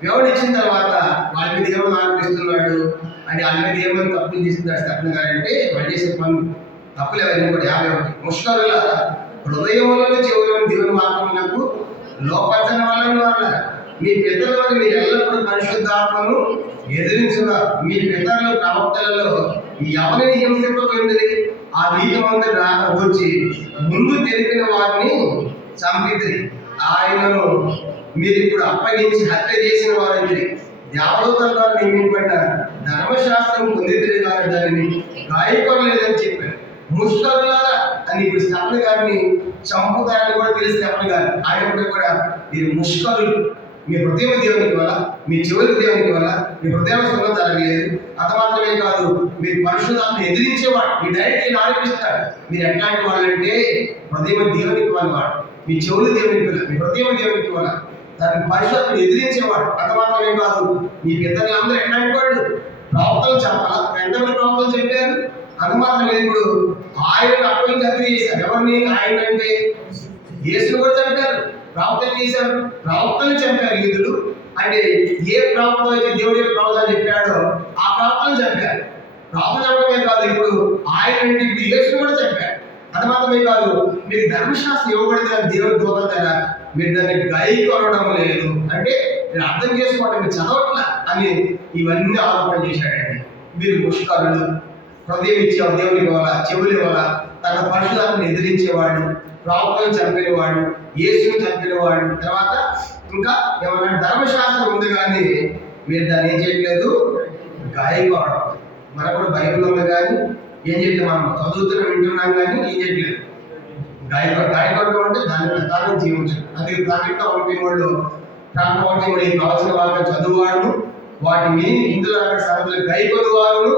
వివరణ ఇచ్చిన తర్వాత వాళ్ళ మీద ఏమని ఆరోపిస్తున్నాడు అంటే వాళ్ళ మీద ఏమని తప్పులు చేస్తున్నాడు స్టెఫను గారు అంటే వాళ్ళు చేసే పనులు తప్పులు ఎవరైనా కూడా 51 ముష్కరుల హృదయములను చెవులను దేవుని వాక్యములకు లోపరచని వాళ్ళని వాళ్ళ మీ పితరుల వల్ల మీరు ఎల్లప్పుడూ పరిశుద్ధాత్మను ఎదిరించున్నారు. మీ పితరుల ప్రవక్తలలో ఎవరిని హింసింపబడింది? ఆ నీతిమంతుడు రాక వచ్చి ముందు తెలిపిన వారిని చంపితే ఆయనను మీరు ఇప్పుడు అప్పగించి హత్య చేసిన వారైతే దేవదూతల ద్వారా నియమింపబడిన ధర్మశాస్త్రం పొందితే కానీ దానిని గాయపడలేదని చెప్పారు. ముష్కరులారా అని ఇప్పుడు స్టెఫన్ గారిని చంపుతారని కూడా తెలిసి స్టెఫన్ గారు ఆయన కూడా మీరు ముష్కరులు, మీ హృదయం దేవునికి వల్ల, మీ చెవులకు దేవునికి వల్ల, మీ హృదయం సుఖం జరగలేదు. అంత మాత్రమే కాదు, మీరు పరిశుద్ధాత్మను ఎదిరించేవాడు. మీ డైరెక్ట్ ఆలోచిస్తాడు. మీరు ఎట్లాంటి వాళ్ళంటే హృదయం దేవునికి వల్ల వాడు, మీ చెవులు దేవునికి వల్ల, మీ హృదయం దేవునికి వల్ల దాన్ని పరిశుద్ధాత్మను ఎదిరించేవాడు. అంత మాత్రమే కాదు, మీ పితరులు అందరూ ఎట్లాంటి వాళ్ళు? ప్రవక్తలు చెప్పాలా? ఎంతమంది ప్రవక్తలు చెప్పారు? అంత మాత్రమే ఇప్పుడు ఆయన అప్పగించి హత్య చేశారు. ఎవరిని? ఆయన అంటే యేసును కూడా చంపారు. ప్రవక్తలు చేశారు, ప్రవక్తలు చంపారు యూదులు. అంటే ఏ ప్రవక్త అయితే దేవుడి ప్రవక్త చెప్పాడో ఆ ప్రవక్తలు చంపారు. ప్రవక్త చెప్పడమే కాదు, ఇప్పుడు ఆయన అంటే ఇప్పుడు యేసును కూడా చంపారు. అది మాత్రమే కాదు, మీకు ధర్మశాస్త్రం ఇవ్వబడింది కానీ దేవుడి దూతల దగ్గర మీరు దాన్ని గైకొనడం లేదు. అంటే మీరు అర్థం చేసుకోవడం, మీరు చదవట్లా అని ఇవన్నీ ఆరోపణ చేశాడండి. మీరు ముష్కరులు, హృదయం ఇచ్చేవాడు దేవునికి వల్ల, చెవుల వల్ల తన పరిశుధాత్మను ఎదిరించేవాడు, ప్రవక్తలను చంపినవాడు, యేసును చంపినవాడు. తర్వాత ఇంకా ఏమన్నా ధర్మశాస్త్రం ఉంది కానీ మీరు దాన్ని ఏం చేయట్లేదు, గాయపడడం. మనకు కూడా బైబిల్ ఉంది కానీ ఏం చేయట్లేదు, మనం చదువుతున్నా వింటున్నాం కానీ ఏం చేయట్లేదు, గాయపడడం అంటే దాని ప్రకారం జీవించడం. అది దాంట్లో ఒకటి వాళ్ళు ప్రాంతం కావాల్సిన వాళ్ళకి చదువువాడు, వాటిని ఇందులో సరళ గాయపడువారు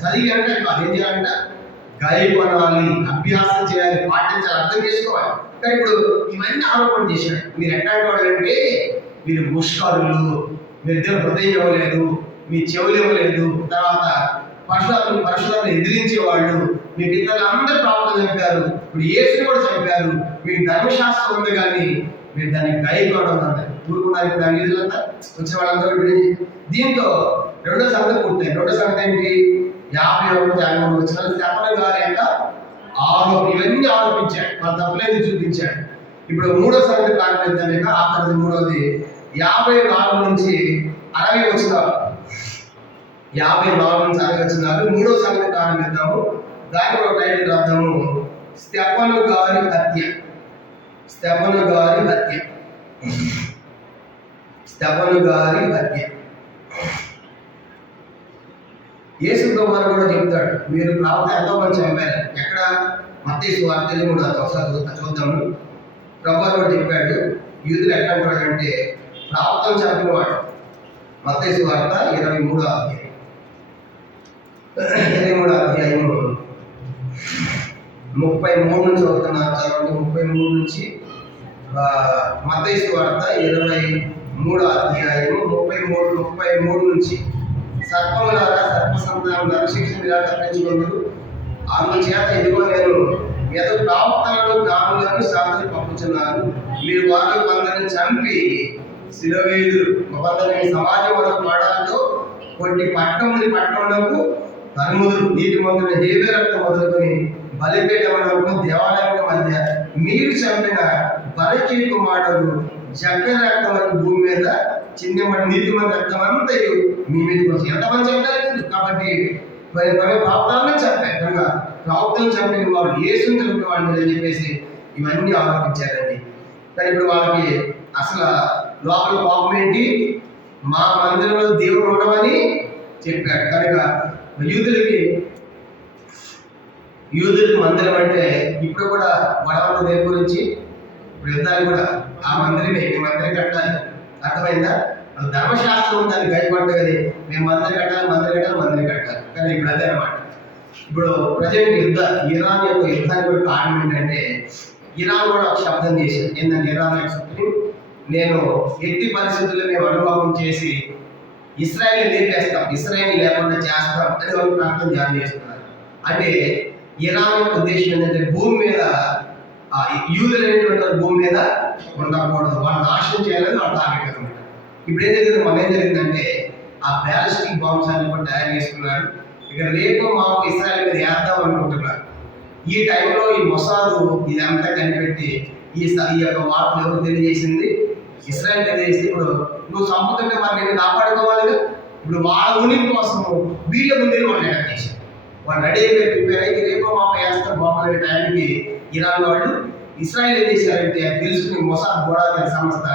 చదివి అంటే అదేం చేయాలంట, గాయపడాలి, అభ్యాసం చేయాలి, పాటించాలి, అర్థం చేసుకోవాలి. కానీ ఇప్పుడు ఇవన్నీ ఆరోపణ చేశాడు. మీరు ఎట్లాంటి వాళ్ళు అంటే మీరు ముష్కరులు, మీరు దేవుని హృదయం ఇవ్వలేదు, మీ చెవులు ఇవ్వలేదు, తర్వాత పరిశుధాత్మను ఎదిరించేవాళ్ళు, మీ పిల్లలు అందరూ ప్రవక్తలు చంపారు, ఇప్పుడు యేసుని కూడా చంపారు. మీకు ధర్మశాస్త్రం ఉంది కానీ మీరు దాన్ని గాయపడడం అన్నారు. ఊరుకున్నారు. ఇప్పుడు ఆ వీధులంతా వచ్చిన వాళ్ళందరూ దీంతో రెండో సంగతి పూర్తయింది. రెండో సంగతి ఏంటి? 51 వచ్చిన స్టెఫన్ గారి యొక్క ఇవన్నీ ఆరోపించాడు, వాళ్ళ తప్పులేదు చూపించాడు. ఇప్పుడు మూడో సంగతి ప్రారంభిద్దాం. ఆఖరిది మూడోది 54 నుంచి 60 వచ్చినారు. 54 నుంచి 60 వచ్చినారు. మూడో సంగతి ప్రారంభిద్దాము. దానికి ఒక టైటిల్ రాద్దాము, స్టెఫను గారి హత్య. స్టెఫను గారి హత్య. స్టెఫను గారి హత్య. యేసు ప్రభువు కూడా చెప్తాడు, మీరు ప్రవక్త ఎంతో మంది చంపారు. ఎక్కడ? మత్తయి సువార్త 23 ఒకసారి చూద్దాము. ప్రభువు కూడా చెప్పాడు, యూదులు ఎట్లాంటి వాడు అంటే ప్రవక్తను చంపినవాడు. మత్తయి సువార్త 23వ అధ్యాయం 33 నుంచి చదువుతున్నారు. చదవండి. 33 నుంచి మత్తయి సువార్త 23వ అధ్యాయం 33 నుంచి. సర్పములారా, సర్ప సంతానములారా, శిక్షణ తప్పించుకుందరు. అందుచేత ఇదిగో నేను ఏదో ప్రవక్తలను, జ్ఞానులను, శాస్త్రులు పంపుచున్నాను. మీరు వారిని కొందరిని చంపి శిలవేయుదురు, కొందరిని సమాజం పాడాలతో కొన్ని పట్టణములకు తరుముదురు. నీతిమంతుడు హేబెలు రక్తం మొదలుకొని బలిపీఠములకు దేవాలయం మధ్య మీరు చంపిన బలికి కుమారుడు జగ్గ రక్తం భూమి మీద చిన్నవాడి నీతిమంతుల రక్తం అంతా మీ మీదకి వచ్చి ఎంతమంది చంపారు? కాబట్టి ప్రవక్తలను చంపారు కనుక ప్రవక్తలను చంపిన వాడు, యేసుని చంపిన వాడు అని చెప్పేసి ఇవన్నీ ఆరోపించారండి. కానీ ఇప్పుడు వాళ్ళకి అసలు లోపల పాపం ఏంటి? మా మందిరంలో దేవుడు ఉండమని చెప్పాడు. కనుక యూదులకి మందిరం అంటే ఇప్పుడు కూడా గొడవల దేని గురించి, ఇప్పుడు యుద్ధాలు కూడా ఆ మందిరమే, ఈ మందిరం కట్టాలి. అర్థమైందా? ధర్మశాస్త్రం దాన్ని గైపడ్డది, మేము మందిరం కట్టాలి. కానీ ఇప్పుడు అదే అన్నమాట. ఇప్పుడు ప్రజెంట్ ఇరాన్ యొక్క యుద్ధానికి కూడా కారణం ఏంటంటే, ఇరాన్ కూడా ఒక శబ్దం చేశారు. ఏంటంటే ఇరాన్ నేను ఎట్టి పరిస్థితుల్లో మేము అనుభవం చేసి ఇస్రాయేల్ లేపేస్తాం, ఇస్రాయేల్ లేకుండా చేస్తాం అని వాళ్ళు ప్రాంతం జారీ చేస్తున్నారు. అంటే ఇరాన్ యొక్క ఉద్దేశం ఏంటంటే భూమి మీద యూదులు అనేటువంటి భూమి మీద ఉండకూడదు, వాళ్ళు నాశనం చేయాలని వాళ్ళు టార్గెట్ అనమాట. ఇప్పుడు ఏం జరిగింది? మన ఏం జరిగిందంటే ఆ బ్యాలిస్టిక్ బాంబ్స్ అన్ని కూడా తయారు చేసుకున్నారు. ఇక రేపు మాకు ఇస్రాయేల్ మీద వేద్దాం అనుకుంటున్నారు. ఈ టైంలో ఈ మొసాదు ఇదంతా కనిపెట్టి ఈ యొక్క వార్తలు ఎవరు తెలియజేసింది? ఇస్రాయల్ తెలియజేసి, ఇప్పుడు నువ్వు చంపుతుంటే మరి నేను కాపాడుకోవాలి. ఇప్పుడు వాళ్ళ ఉనికి కోసం వీళ్ళ ముందే వాళ్ళు అటాక్ చేశారు. వాళ్ళు రెడీ అయిపోయి ప్రిపేర్ అయ్యి రేపో మాప వేస్తారు బాగుండే టైంకి ఇరాన్ వాళ్ళు ఇస్రాయల్ ఏం చేశారంటే తెలుసుకుని మొసాద్ గోడా సంస్థ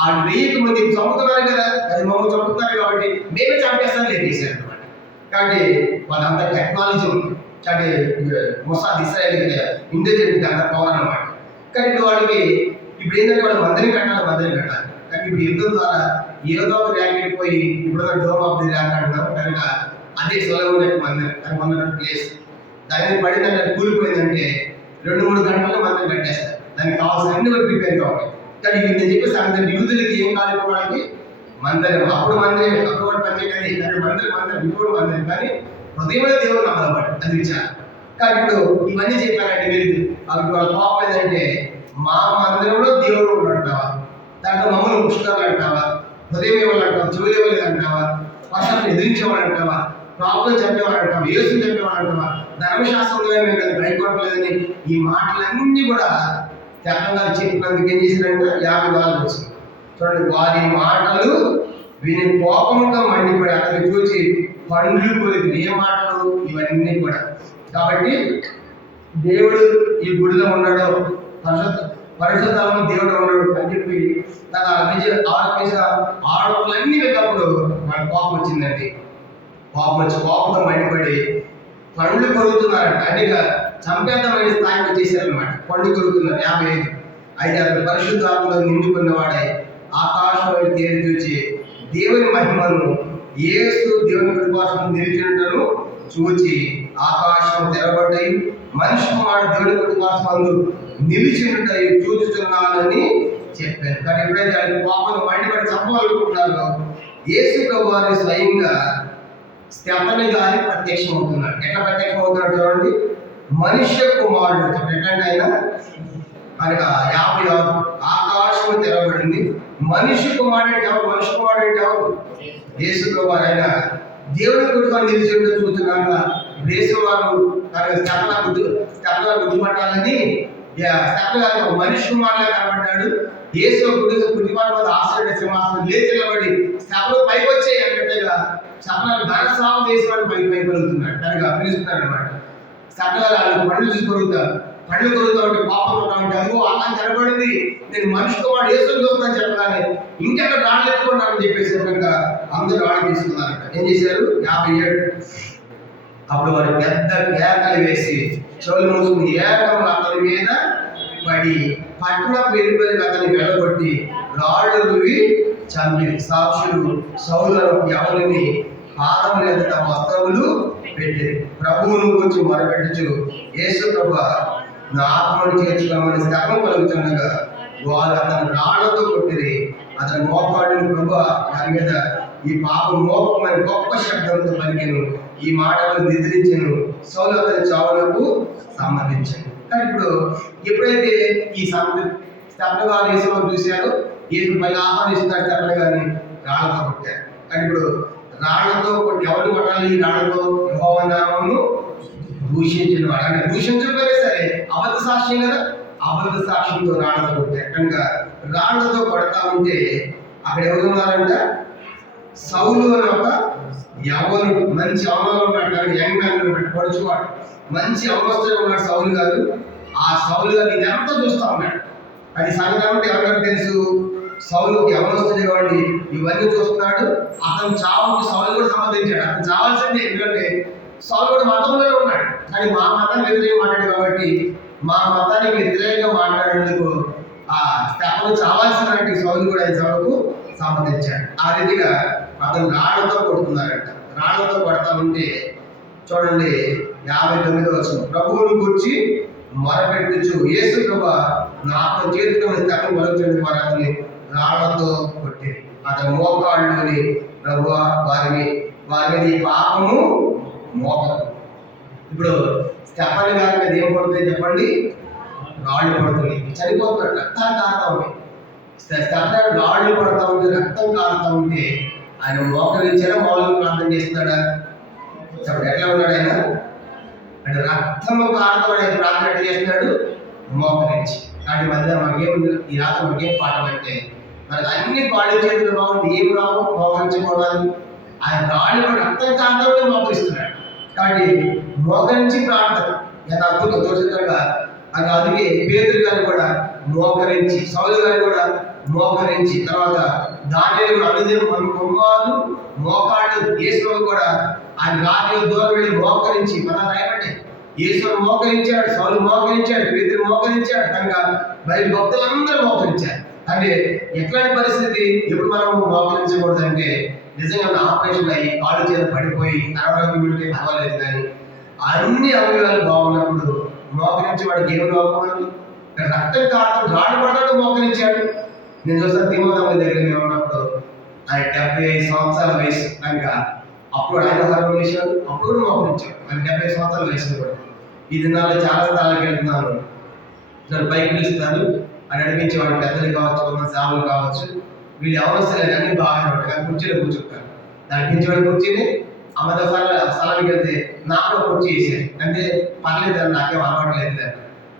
ఆ 1000 మంది చంపుతున్నారు కదా, అది మమ్మల్ని చంపుతున్నారు కాబట్టి మేమే చంపేస్తాను లేదు చేశారు అనమాట. కాబట్టి వాళ్ళంతా టెక్నాలజీ ఉంది, అంటే మొసాద్ ఇస్రాయల్ ఇంటెలిజెంట్ అంత పవర్ అనమాట. కానీ ఇప్పుడు వాళ్ళకి ఇప్పుడు ఏంటంటే వాళ్ళు మందిని కట్టాలి. కానీ ఇప్పుడు యుద్ధం ద్వారా ఏదో ఒక ర్యాంక్ వెళ్ళిపోయి ఇప్పుడు డోమ్ ఆఫ్ ది ర్యాంక్ అంటున్నారు. కనుక అదే సొలొమోను మందిరం దానికి ఉన్నటువంటి ప్లేస్ దాని పడిందంటే కూలిపోయిందంటే 2-3 గంటల్లో మందిరం కట్టేస్తారు. దానికి కావాల్సిన అన్ని వరకు ప్రిపేర్ కావాలి. కానీ నేను చెప్పే సంగతి యూదులకి ఏం కాలిపోవడానికి మందిరం, అప్పుడు మందిరం అప్పుడు కూడా పనిచేయాలి. కానీ మందిరం ఇప్పుడు మందిరం, కానీ హృదయంలో దేవుడు నమ్మదన్నమాట, అది విచారం. కానీ ఇప్పుడు ఇవన్నీ చెప్పారంటే మీరు అవి వాళ్ళ కోపం ఏంటంటే మా మందిరంలో దేవుడు అంటావా, దాంట్లో మమ్మల్ని పుష్కరాలు అంటావా, హృదయం ఇవ్వాలంటావా, చెవులు ఇవ్వలేదు అంటావా, వర్షాలను ఎదిరించేవాడు అంటావా, ప్రాబ్లం చెప్పేవాడు అంటావా, యేసు చెప్పేవాడు అంటావా, ధర్మశాస్త్రంలో మేము కదా భయపడలేదని ఈ మాటలన్నీ కూడా తెప్పం గారు చెప్పినందుకు ఏం చేశారంటే 50 వాళ్ళు వచ్చింది. చూడండి, వారి మాటలు విని కోపంతో మండిపడి అతన్ని చూసి పండ్లు కొలిపి ఏ మాటలు ఇవన్నీ కూడా. కాబట్టి దేవుడు ఈ గుడిలో ఉన్నాడు, పరిశుద్ధంలో దేవుడు ఉన్నాడు అని చెప్పి తన ఆడవాళ్ళన్నీ వెళ్ళినప్పుడు నాకు కోపం వచ్చిందండి. కోపంతో మండిపడి పండ్లు కొరుకుతున్నారంట. అంటే చంపేద్దామనే స్థాయికి వచ్చేసారనమాట. పండ్లు కొరుకుతున్నారు 55. అయితే అతను పరిశుద్ధాత్మలో నిండుకున్నవాడై ఆకాశం తేలి చూచి దేవుని మహిమను యేసు దేవుని కృపాసం నిలిచినట్టు చూచి ఆకాశం తెరబడ్డాయి, మనిషి కుమారుడు దేవుని కృపాసమందు నిలిచినట్టు చూచుతున్నానని చెప్పారు. కానీ ఎప్పుడైతే ఆయన కోపం మండిపడి చంపాలనుకుంటున్నారో యేసు ప్రభువారు స్వయంగా స్తెఫను గారి ప్రత్యక్షం అవుతున్నాడు. ఎట్లా ప్రత్యక్షం అవుతున్నాడు చూడండి, మనుష్య కుమారుడు ఎట్లంటే ఆయన కనుక 56 ఆకాశం తెరవబడింది. మనిషి కుమారుడు అంటే ఎవరు? మనిషి కుమారుడు అంటే ఎవరు? యేసు ప్రభువారు. ఆయన దేవుని కృపను నిలిచి చూస్తున్నాక దేశం వాళ్ళు స్తెఫను గుర్తుపట్టాలని స్తెఫను మనిషి కుమారుగా కనబడ్డాడు. యేసు గుడిపాటు మీద ఆశ్రయ సింహాసనం లేచి నిలబడి స్తెఫను పైకి వచ్చే అన్నట్టుగా స్తెఫను ధనస్వామి చేసేవాడు పైకి కలుగుతున్నాడు. కనుక పిలుస్తున్నాడు అనమాట. స్తెఫను పండ్లు చూసి కొరుగుతారు, పండ్లు కొరుగుతా ఉంటే పాపం ఉంటే అదిగో ఆకాశం కనబడింది, నేను మనిషితో వాడు యేసుని చూస్తున్నాను చెప్పగానే ఇంకెక్కడ రాళ్ళు ఎత్తుకున్నారని చెప్పేసి కనుక అందరూ రాళ్ళు తీసుకున్నారంట. ఏం చేశారు? 57. అప్పుడు వారు పెద్ద కేకలు వేసి చెవులు మూసుకుని ఏకం అతని మీద పడి పట్టణపు వెలుపలి అతన్ని వెళ్ళగొట్టి రాళ్ళు రువి చంపి సాక్షులు సౌలను ఎవరిని పాదం లేదా తమ వస్త్రములు పెట్టి ప్రభువును గురించి మొరపెట్టుచు యేసు ప్రభువా నా ఆత్మను చేర్చుకోమని స్తెఫను పలుకుతుండగా వారు అతను రాళ్లతో కొట్టిరి. అతని మోకాళ్ళను ప్రభువా దాని మీద ఈ పాపం మోపమని గొప్ప శబ్దంతో పలికెను. ఈ మాటలను నిద్రించెను. సౌలు అతని చావులకు సమ్మతించాను. కానీ ఇప్పుడు ఎప్పుడైతే ఈ స్తెఫను గారు యేసును చూశారో యేసు పైన ఆహ్వానిస్తున్నారు స్తెఫను గారిని రాళ్లతో కొట్టారు. కానీ ఇప్పుడు రాళ్లతో ఎవరు కొట్టాలి? రాళ్లతో యెహోవా నామమును దూషించిన వాడు, అంటే దూషించకపోతే సరే అబద్ధ సాక్ష్యం కదా, అబద్ధ సాక్ష్యంతో రాళ్లతో కొట్టారు. కనుక రాళ్లతో కొడతా ఉంటే అక్కడ ఎవరు ఉన్నారంట? సౌలు అని ఒక యవ్వనుడు, మంచి అవనంలో ఉన్నాడు, యంగ్ మ్యాన్ పడుచువాడు, మంచి అవస్థలో ఉన్నాడు సౌలు గారు. ఆ సౌలు గారు ఇదంతా చూస్తా ఉన్నాడు. అది సంగతి అంటే ఎవరికి తెలుసు? సౌలుకి యవనస్తుడు కాబట్టి ఇవన్నీ చూస్తున్నాడు. అతను చావుకి సౌలు కూడా సంబంధించాడు. అతను చావాల్సిందే, ఎందుకంటే సౌలు కూడా మతంలోనే ఉన్నాడు. కానీ మా మతానికి వ్యతిరేకంగా మాట్లాడు కాబట్టి మా మతానికి వ్యతిరేకంగా మాట్లాడేందుకు ఆ స్తెఫను చావాల్సిన సౌలు కూడా సౌలుకు సంబంధించాడు. ఆ రీతిగా అతను రాళ్లతో కొడుతున్నారంట. రాళ్లతో కొడతా ఉంటే చూడండి 59వ వచనం, ప్రభువును గురించి మొరపెట్టుచు యేసు ప్రభువా నా ఆత్మను చేర్చుకొని స్తెఫను పలుకుచుండగా వారు అతన్ని రాళ్లతో కొట్టిరి. అతని మోకాళ్ళని ప్రభువా వారి మీద ఈ పాపము మోపదు. ఇప్పుడు స్తెఫను గారి మీద ఏం పడుతుంది చెప్పండి? రాళ్ళు పడుతుంది, చనిపోతున్నాడు, రక్తాలు కారుతా ఉన్నాయి. స్తెఫను రాళ్ళు పడతా ఉంటే, రక్తం కారుతా ఉంటే ఆయన మోకరించారా? మామూలుగా ప్రార్థన చేస్తున్నాడా? చెప్పండి, ఎట్లా ఉన్నాడు ఆయన? అంటే రక్తము కారణం ఆయన ప్రార్థన ఎట్లా చేస్తున్నాడు? మోకరించి. కాబట్టి మధ్య మనకేం ఈ రాత్రి మనకేం పాఠం అంటే, మనకు అన్ని కాళ్ళు చేతులు బాగుంది, ఏం రావు మోకరించుకోవడానికి. ఆయన రాళ్ళు రక్తం కారణంలో మోకరిస్తున్నాడు. కాబట్టి మోకరించి ప్రార్థన ఎంత అద్భుతం దోషంగా. అందుకే పేతురు గారు కూడా మోకరించి, సౌలు గారు కూడా మోకరించి, తర్వాత దానిలో కూడా అభిదేవుడు మొమ్మాలు మోకాళ్ళు, యేసు కూడా ఆయన రాజు దూరం వెళ్ళి మోకరించి రాయబడి యేసు మోకరించాడు, సౌలు మోకరించాడు, పేతురు మోకరించాడు, కనుక బయట భక్తులందరూ మోకరించారు. అంటే ఎట్లాంటి పరిస్థితి ఎప్పుడు మనం మోకరించకూడదు అంటే, నిజంగా ఆపరేషన్ అయ్యి కాళ్ళు చేత పడిపోయి అనారోగ్యం ఉంటే పర్వాలేదు, కానీ అన్ని అవయవాలు బాగున్నప్పుడు మోకరించి వాడికి ఏమి రోగం? రక్తం కారణం రాడు పడ్డాడు మోకరించాడు. నేను చూస్తాను తిమోతి దగ్గర మేము ఉన్నప్పుడు ఆయన 75 సంవత్సరాల వయసు కనుక అప్పుడు ఆయన సర్వం చేశాడు, అప్పుడు కూడా మోకరించాడు. ఆయన 70 సంవత్సరాల వయసు కూడా. ఈ దినాల్లో చాలా స్థలాలకు వెళ్తున్నాను, నన్ను పైకి పిలుస్తారు, అని నడిపించే వాళ్ళు పెద్దలు కావచ్చు, కొంత సేవలు కావచ్చు, వీళ్ళు ఎవరు సరే అన్ని బాగా ఉంటారు, కానీ కుర్చీలో కూర్చుంటారు. నడిపించే వాళ్ళు కూర్చొని అమ్మద స్థలానికి వెళ్తే నాకు కుర్చీ వేసారు అంటే పర్లేదు అని, నాకేం అలవాటు లేదు,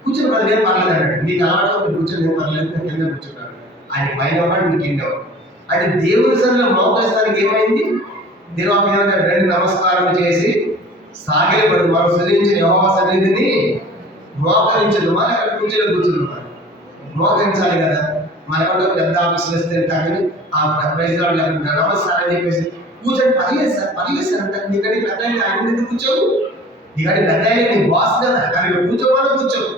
కూర్చొని పర్లేదు ఏం పర్లేదు అన్నాడు. నీకు అలవాటు కూర్చొని ఏం పర్లేదు, నేను కింద కూర్చుంటాను. ఆయన పైన వాడు నీకు కింద. అంటే దేవుని సన్నిధిలో మోకరిస్తానికి ఏమైంది? దేవుని రెండు నమస్కారం చేసి సాగిలపడు, మనం సృజించిన యెహోవా సన్నిధిని మోకరించదు. మన అక్కడ కూర్చొని కూర్చున్నాం, మోకరించాలి కదా. మనకంటే పెద్ద ఆఫీసులు వస్తే కానీ ఆ ప్రెసిడెంట్ నమస్కారం చెప్పేసి కూర్చొని పర్లేదు సార్ అంటే, నీకంటే పెద్ద ఆయన ఎందుకు కూర్చోవు? నీకంటే పెద్ద ఆయన నీ బాస్ కదా, కానీ కూర్చోవాలో కూర్చోవు.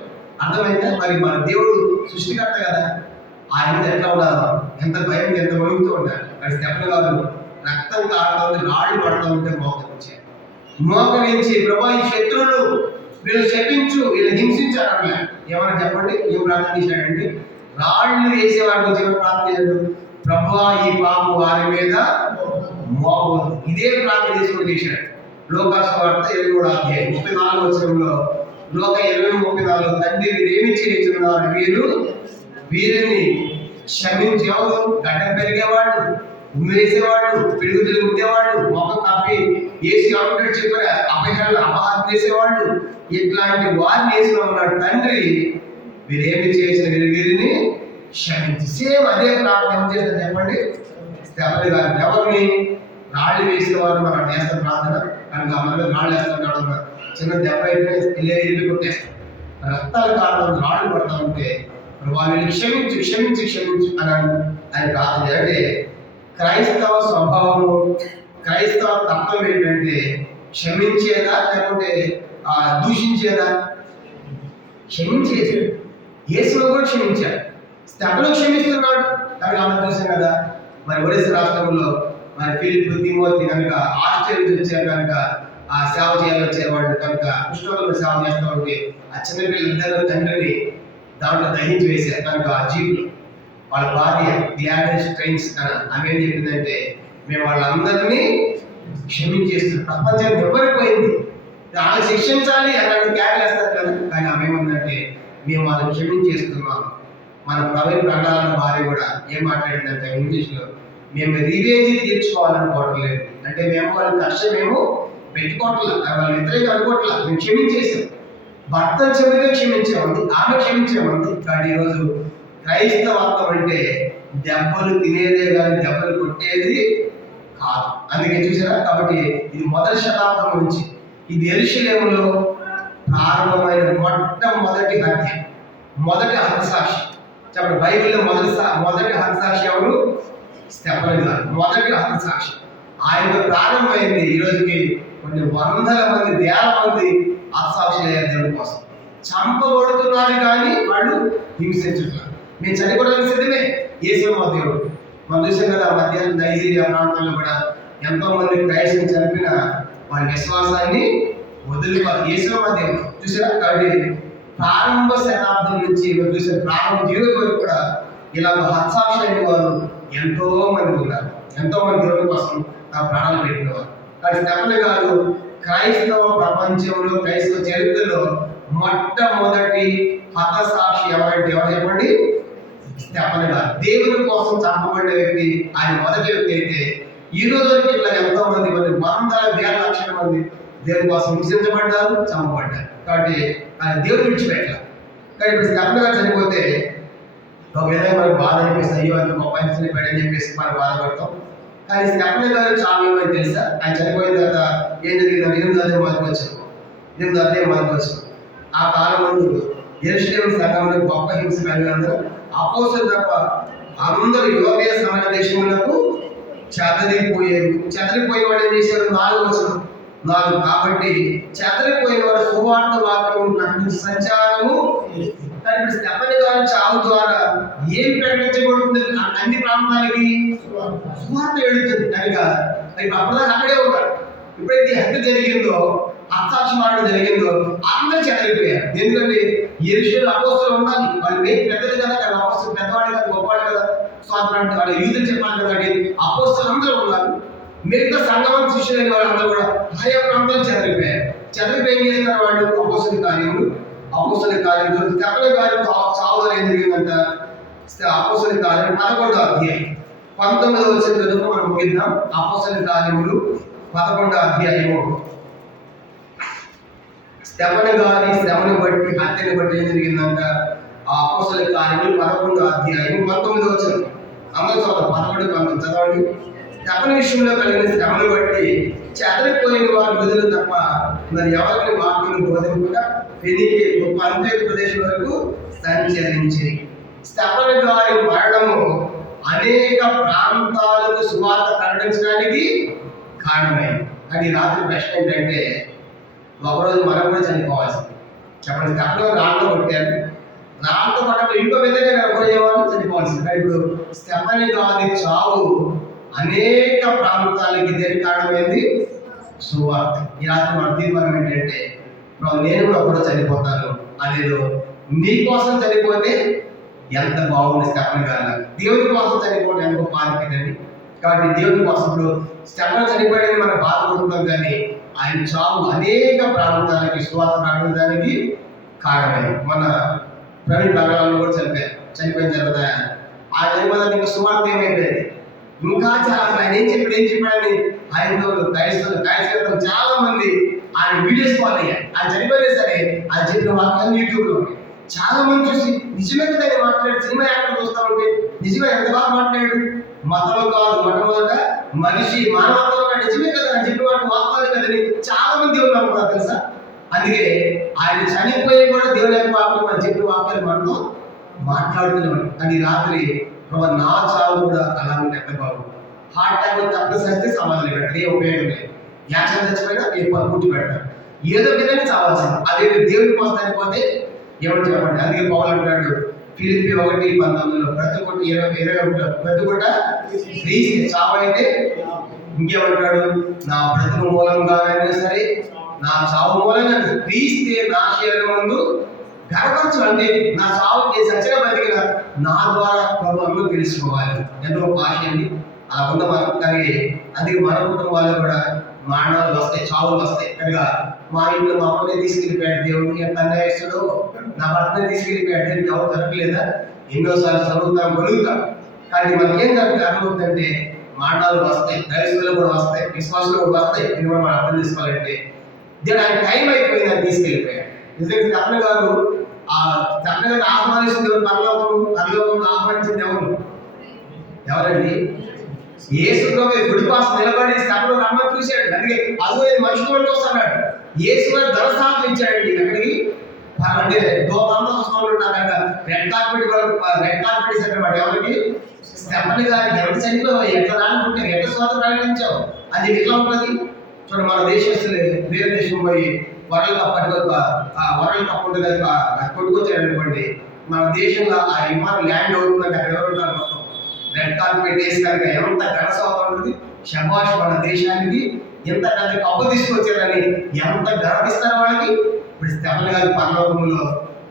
అర్థమైందా? మరి మన దేవుడు సృష్టికర్త కదా, ఆయన ఎట్లా ఉండాలి, ఎంత భయం, ఎంత వణుకుతూ ఉండాలి. అది స్టెప్లు కాదు, రక్తం కారుతూ ఉంది, రాళ్ళు పడుతూ ఉంటే మోకరించారు. మోకరించి ప్రభా ఈ శత్రువులు వీళ్ళు శపించు, వీళ్ళు హింసించారు అట్లా ఏమన్నా చెప్పండి. ఏం ప్రార్థన చేశాడంటే, రాళ్ళు వేసేవాడి గురించి ఏమైనా ప్రార్థన చేశాడు? ప్రభా ఈ పాము వారి మీద మోపదు. ఇదే ప్రార్థన చేసుకుని చేశాడు. లోకాసువార్త 7:34 వచనంలో, లోక 20:34, తండ్రి వీరేమి చేస్తున్నారు, వీరిని క్షమించి. ఎవరు? గడ్డం పెరిగేవాడు, ఉమ్మేసేవాడు, పిడుగుదలు ఉండేవాడు, మొఖం కప్పి వేసి అవుట్ చెప్పారు, అపహారం చేసేవాడు, ఇట్లాంటి వారిని వేసిన ఉన్నాడు తండ్రి వీరేమి చేసిన వీరిని క్షమించి. సేమ్ అదే ప్రార్థన చేస్తారు చెప్పండి. ఎవరి గారు ఎవరిని? రాళ్ళు వేసేవారు మనం వేస్తాం ప్రార్థన, కనుక మనలో రాళ్ళు వేస్తాం, చిన్న దెబ్బ అయితే ఇల్లు కొట్టేస్తాం. రక్తాలు కారణం రాళ్ళు పడతా ఉంటే వాళ్ళని క్షమించు క్షమించి క్షమించు అని ఆయన ప్రార్థన. అంటే క్రైస్తవ స్వభావము, క్రైస్తవ తత్వం ఏంటంటే క్షమించేదా లేకుంటే దూషించేదా? క్షమించేది. యేసులో కూడా క్షమించాడు, స్థపలో క్షమిస్తున్నాడు. కానీ ఆమె చూసాం కదా, మరి ఒరిస్సా రాష్ట్రంలో మరి ఫిలిప్, తిమోతి కనుక ఆశ్చర్యం వచ్చారు, కనుక ఆ సేవ చేయాలని వచ్చేవాడు, కనుక కృష్ణలో సేవ చేస్తూ ఉంటే ఆ చిన్నపిల్లలిద్దరు తండ్రిని దాంట్లో దహించి వేశారు. కనుక ఆ జీపులు వాళ్ళ భార్య దియాగస్ ట్రైన్స్ ఆమె ఏం చెప్పిందంటే, మేము వాళ్ళందరినీ క్షమించేస్తున్నాం. ప్రపంచం ఎవరిపోయింది, వాళ్ళు శిక్షించాలి అలాంటి క్యారేస్తారు కదా, కానీ ఆమె ఏమందంటే మేము వాళ్ళని క్షమించేస్తున్నాం. మన ప్రవీణ్ ప్రకటన భార్య కూడా ఏం మాట్లాడిందంటే ఇంగ్లీష్లో, మేము రివేంజ్ తీర్చుకోవాలనుకోవటం లేదు, అంటే మేము వాళ్ళ కక్ష మేము పెట్టుకోవట్లేదు, వాళ్ళ వ్యతిరేక అనుకోవట్లేదు, మేము క్షమించేసాం. భర్తను చెబితే క్షమించామండి, ఆమె క్షమించామండి. కానీ ఈరోజు క్రైస్తవత్వం అంటే దెబ్బలు తినేదే కానీ దెబ్బలు కొట్టేది కాదు. అందుకే చూసారా, కాబట్టి ఇది మొదటి శతాబ్దం నుంచి, ఇది యెరూషలేములో ప్రారంభమైన మొట్టమొదటి హత్య, మొదటి హతసాక్షి. చెప్పండి, బైబిల్లో మొదటి హతసాక్షి ఎవరు? స్టెఫను గారు, మొదటి హతసాక్షి. ఆయన ప్రారంభమైంది. ఈ రోజుకి కొన్ని వందల మంది, వేల మంది హతసాక్షులు అయ్యారు దేవుడి కోసం. చంపబడుతున్నారు కానీ వాళ్ళు హింసించుతున్నారు. మేము చనిపోవడానికి సిద్ధమే, యేసు మా దేవుడు. మనం చూసాం కదా, మధ్యాహ్నం నైజీరియా ప్రాంతంలో కూడా ఎంతో మంది క్రైస్తవులు చనిపోయిన వారి విశ్వాసాన్ని వదులుకోవాలి, యేసు మా దేవుడు. చూసారా, కాబట్టి ప్రారంభ శతాబ్దం నుంచి చూసిన ప్రారంభ జీవితం వరకు కూడా ఇలా హతసాక్షి అయిన వారు ఎంతో మంది ఉన్నారు. ఎంతో మంది దేవుడి కోసం ఆ ప్రాణాలు పెట్టినవారు. కానీ స్టెఫను గారు క్రైస్తవ ప్రపంచంలో, క్రైస్తవ చరిత్రలో మొట్టమొదటి హతసాక్షి ఎవరంటే ఎవరు చెప్పండి? స్టెఫను గారు. దేవుని కోసం చంపబడిన వ్యక్తి ఆయన మొదటి వ్యక్తి అయితే, ఈ రోజు ఇట్లా ఎంతో మంది, వందల వేల లక్షల మంది దేవుని కోసం హింసించబడ్డారు, చంపబడ్డారు. కాబట్టి ఆయన దేవుడు విడిచిపెట్టాలి. కానీ ఇప్పుడు స్టెఫెన్ గారు చనిపోతే ఒక విధంగా మనకు బాధ అనిపిస్తుంది, అయ్యో అంత గొప్ప ఆయన చనిపోయాడని చెప్పేసి మనం బాధపడతాం. కానీ స్టెఫెన్ గారు చావు ఏమని తెలుసా? ఆయన చనిపోయిన తర్వాత ఏం జరిగిందంటే 8వ అధ్యాయం మనకు వచ్చాం. ఆ కాలం ముందు యెరూషలేము సంఘంలో గొప్ప హింస కలిగినందున అపోస్తలులు తప్ప అందరూ యూదయ సమాజ దేశములకు చెదరిపోయి వాడు ఏం చేశారు? 4 కాబట్టి చెదరిపోయిన వాడు సువార్త వాక్యం ప్రకటించి సంచారము. కానీ ఇప్పుడు స్టెఫెన్ గారి చావు ద్వారా ఏం ప్రకటించబడుతుంది? అన్ని ప్రాంతాలకి సువార్త వెళుతుంది. కనుక అప్పటిదాకా అక్కడే ఉన్నారు. ఎప్పుడైతే హత్య జరిగిందో, హత్యాక్షి మరణం జరిగిందో అందరూ చెదరిపోయారు. ఎందుకంటే యెరూషలేము అపోస్తలులు ఉండాలి, వాళ్ళు పెద్దది కదా, కానీ అపోస్తలులు పెద్దవాడు కదా, గొప్పవాడు కదా, స్వాతంత్రం వాళ్ళ యూదులు చెప్పాలి కదండి. అపోస్తలులు అందరూ ఉన్నారు. మిగతా సంఘం శిష్యులైన వాళ్ళందరూ కూడా ఆయా ప్రాంతాలు చెదరిపోయారు. చెదరిపోయి ఏం చేస్తున్నారు వాళ్ళు? అపోస్తలుల కార్యములు స్టెఫెన్ గారి చావు ఏం జరిగిందంట? అపోస్తలుల కార్యములు 11వ అధ్యాయం 19వ వచనం చదువుకు మనం ముగిద్దాం. అపోస్తలుల కార్యములు 11వ అధ్యాయము. స్టెఫెన్ గారి శ్రమను బట్టి, హత్యను బట్టి ఏం జరిగిందంట? ఆ అపోస్తలుల కార్యములు 11వ అధ్యాయం 19వ వచనం. అందరూ చదవండి, 11, 19 చదవండి. స్టెఫెన్ విషయంలో కలిగిన శ్రమను బట్టి చెదరిపోయిన వారి విధులు తప్ప మరి ఎవరిని వాక్యం బోధించక ఫెనీకే గొప్ప అంత్యోక్య ప్రదేశం వరకు సంచరించి. స్టెఫెన్ గారి మరణము అనేక ప్రాంతాలకు సువార్త ప్రకటించడానికి కారణమైంది. కానీ రాత్రి ప్రశ్న ఏంటంటే, ఒకరోజు మనం కూడా చనిపోవాల్సింది. చెప్పండి, స్టెఫెన్ రాళ్ళతో కొట్టారు, రాళ్ళతో కొట్టడం ఇంకో విధంగా ఎవరు చనిపోవాల్సింది. కానీ ఇప్పుడు స్టెఫెన్ గారి చావు అనేక ప్రాంతాలకి దేని కారణమైంది? సువార్త. ఈ రాత్రి మన తీర్మానం ఏంటంటే, నేను కూడా ఒకరోజు చనిపోతాను అనేది. నీ కోసం చనిపోతే ఎంత బాగుంది స్టెఫెన్ గారు. దేవుని కోసం చనిపోతే ఎంత గొప్ప ఆధిక్యతండి. కాబట్టి దేవుని కోసం ఇప్పుడు స్టెఫెన్ చనిపోయాడని మనం బాధపడుతున్నాం, కానీ ఆయన చావు అనేక ప్రాంతాలకి సువార్త ప్రకటించడానికి కారణమైంది. మన ప్రవీణ్ నగరాల్లో కూడా చనిపోయిన తర్వాత ఆయన చనిపోతానికి ఇంకా సువార్త ఏమైపోయింది? ఇంకా చాలా ఆయన ఏం చెప్పాడని క్రైస్తవులు చాలా మంది ఆయన వీడియోస్ ఫాలో అయ్యారు. ఆయన చనిపోయినా సరే ఆయన చెప్పిన వాక్యాలు యూట్యూబ్లో ఉన్నాయి. చాలా మంది చూసి నిజమే కదా ఆయన మాట్లాడు, సినిమా యాక్టర్ చూస్తా ఉంటే నిజమే ఎంత బాగా మాట్లాడు, మతం కాదు, మొట్టమొదట మనిషి మానవత్వం నిజమే కదా అని చెప్పిన వాటి వాక్యాలు కదని చాలా మంది ఉన్నారు కూడా తెలుసా. అందుకే ఆయన చనిపోయి కూడా దేవుని యొక్క వాక్యం అని చెప్పిన వాక్యాలు మనతో మాట్లాడుతున్నాడు. కానీ రాత్రి నా చావు కూడా అలా ఉంటే ఎంత బాగుంది. హార్ట్ అటాక్ తప్ప సస్తే సమాధానం పెట్టారు, ఏ ఉపయోగం లేదు. యాక్షన్ చచ్చిపోయినా ఏ పుట్టి పెడతారు, ఏదో విధంగా చావాల్సింది. అదే దేవుని కోసం చనిపోతే ఎవరు చెప్పండి. అందుకే పౌలు అంటాడు ఫిలిప్పీ 1:19 బ్రతుకుట 21 బ్రతుకుట క్రీస్తు, చావు అయితే ఇంకేమంటాడు? నా బ్రతుకు మూలంగానైనా సరే, నా చావు మూలంగా క్రీస్తే నా శరీరం ముందు గర్వచ్చు. అంటే నా చావు నేను సచ్చిగా బతికిన నా ద్వారా ప్రభుత్వం తెలుసుకోవాలి. ఎంతో భాష అండి అలా ఉందా మనం. కానీ అందుకే మన కుటుంబాల్లో కూడా మరణాలు వస్తాయి, చావులు వస్తాయి. కనుక మా ఇంట్లో మా అమ్మని తీసుకెళ్ళిపోయాడు దేవుడికి, ఎంత అన్యాయస్తుడు, నా భర్తని తీసుకెళ్ళిపోయాడు, దేవుడికి ఎవరు దొరకలేదా? ఎన్నోసార్లు చదువుతాం, గొలుగుతాం. కానీ మనకి ఏం అర్థమవుతుందంటే మరణాలు వస్తాయి, దైవస్తులు కూడా వస్తాయి, విశ్వాసులు కూడా వస్తాయి. ఇది కూడా మనం అర్థం చేసుకోవాలంటే దేవుడు ఆయన టైం అయిపోయింది అని తీసుకెళ్ళిపోయాడు. నిజంగా స్టెఫెన్ గారు ఆహ్వానించింది ఎవరు? పరలోకంలో ఆహ్వానించింది ఎవరండి? యేసు ప్రభు గుడిపాస్ నిలబడి స్టెఫెన్ రమ్మని చూశాడు. అందుకే అదో మనుషులు వస్తున్నాడు. యేసు గారు ధనసాధన ఇచ్చాడండి అక్కడికి. అంటే రెడ్ కార్పెట్ ఇచ్చాడు ఎవరికి? స్టెఫెన్ గారికి. ఎవరు చనిపోయావు, ఎట్లా రానుకుంటావు, ఎట్లా స్వాతం ప్రకటించావు, అది ఎట్లా ఉంటుంది చూడండి. మన దేశస్తులు వేరే దేశం పోయి వరల్డ్ కప్ ఉంటుంది కదా, కొట్టుకొచ్చాడు అనుకోండి. మన దేశంలో ఆ విమానం ల్యాండ్ అవుతుందంటే అక్కడ ఎవరు ఉంటారు? మొత్తం రెడ్ కార్పెట్ వేసి కనుక ఎంత ఘనస్వాతం ఉంటుంది. శబాష్, మన దేశానికి ఎంత పెద్ద కప్పు తీసుకొచ్చారని ఎంత గర్విస్తారు వాళ్ళకి. ఇప్పుడు స్టెఫెన్ గారి పరలోకములో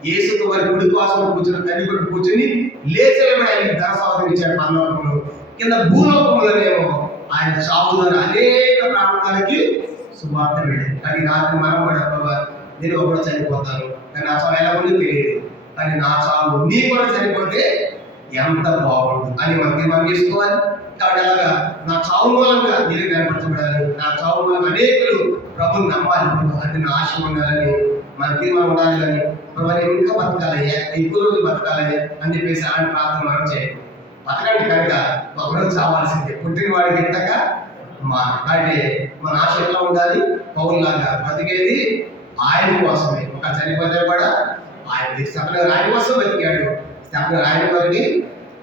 యేసుతో వారి గుడి కోసం కూర్చుని తల్లి కూడా కూర్చుని లేచలబడి ఆయనకి ఘనస్వాతం ఇచ్చాడు పరలోకములో. కింద భూలోకములోనేమో ఆయన చావు ద్వారా అనేక ప్రాంతాలకి సువార్త వెళ్ళింది. కానీ రాత్రి మనం కూడా నేను ఒకరు చనిపోతాను, కానీ నా చావు ఎలా ఉందో తెలియదు, కానీ నా చావు నీ కూడా చనిపోతే ఎంత బాగుండు అని మనం చేసుకోవాలి. కాబట్టి అలాగా నా చావు మూలంగా మీరు కనపరచబడాలి, నా చావు మూలంగా అనేకులు ప్రభుని నమ్మాలి అంటే నా ఆశ ఉండాలని మన తీర్మానం ఉండాలి. కానీ ప్రభు ఇంకా బతకాలయ్యా, ఎక్కువ రోజులు బతకాలయ్యా అని చెప్పేసి అలాంటి ప్రార్థన మనం చేయాలి. బతకండి కనుక ఒకరోజు చావాల్సిందే, పుట్టిన వాడికి ఎట్టక అంటే మన ఆశ ఎట్లా ఉండాలి, పౌరులాగా బతికేది ఆయన కోసమే. ఒక చనిపోతే కూడా ఆయన కోసం బతికాడు. ఆయన వరకు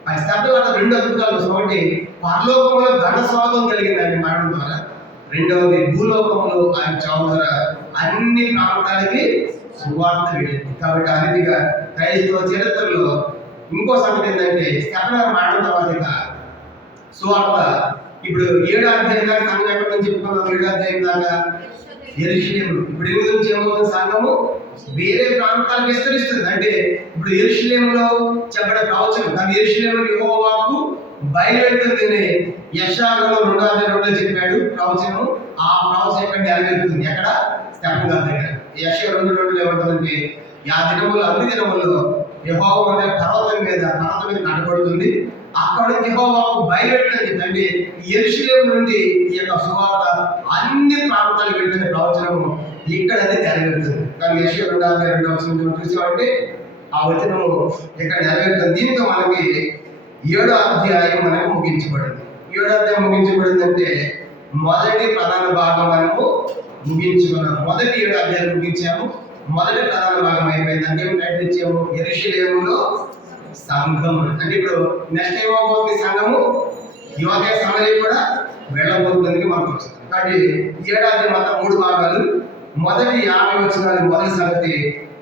ఆ స్థాపన వల్ల 2 అద్భుతాలు వస్తాయి. ఒకటి పరలోకంలో ఘన స్వాగతం కలిగింది ఆయన మరణం ద్వారా, రెండవది భూలోకంలో ఆయన చావు ద్వారా అన్ని ప్రాంతాలకి సువార్త వెళ్ళింది. కాబట్టి ఆ రీతిగా క్రైస్తవ చరిత్రలో ఇంకో సంగతి ఏంటంటే స్థాపన మరణం తర్వాత సువార్త ఇప్పుడు 7వ అధ్యాయం దాకా సంఘం ఎక్కడి నుంచి చెప్పుకున్నాం. 7వ అధ్యాయం దాకా యెరూషలేములో, ఇప్పుడు 8 నుంచి ఏమవుతుంది, సంఘము వేరే ప్రాంతాలకు విస్తరిస్తుంది. అంటే ఇప్పుడు యెరూషలేములో చెప్పడం ప్రవచనం, కానీ యెరూషలేములో యెహోవాకు బయలువెళ్తుంది. యెషయాలో 2:2 చెప్పాడు ప్రవచనం. ఆ ప్రవచనం ఎక్కడ నెరవేరుతుంది, ఎక్కడ స్తెఫను గారి దగ్గర. యెషయా 2:2 ఏమంటుందంటే ఆ దినములు అన్ని దినముల్లో యెహోవా అనే పర్వతం మీద నడబడుతుంది, అక్కడ నుంచి యెహోవాకు బయలువెళ్తుంది. అంటే యెరూషలేము నుండి ఈ యొక్క సువార్త అన్ని ప్రాంతాలకు వెళ్తున్న ప్రవచనము ఇక్కడ అనేది నెరవేరుతుంది. కానీ యెషయా 2:2 చూసామంటే ఆ వచనము ఇక్కడ నెరవేరుతుంది. దీంతో మనకి 7వ అధ్యాయం మనకు ముగించబడింది. 7వ అధ్యాయం ముగించబడింది అంటే మొదటి ప్రధాన భాగం మనము ముగించుకున్నాము. మొదటి 7 అధ్యాయాలు ముగించాము, మొదటి ప్రధాన భాగం అయిపోయింది. అంటే టైటిల్ ఇచ్చాము యెరూషలేములో సంఘం. అంటే ఇప్పుడు నెక్స్ట్ ఏమవుతుంది, సంఘము యువక సమయం కూడా వెళ్ళబోతుందని మనకు వస్తుంది. కాబట్టి 7వ అధ్యాయం మొత్తం 3 భాగాలు. మొదటి 50 వచనాలు మొదటి సంగతి,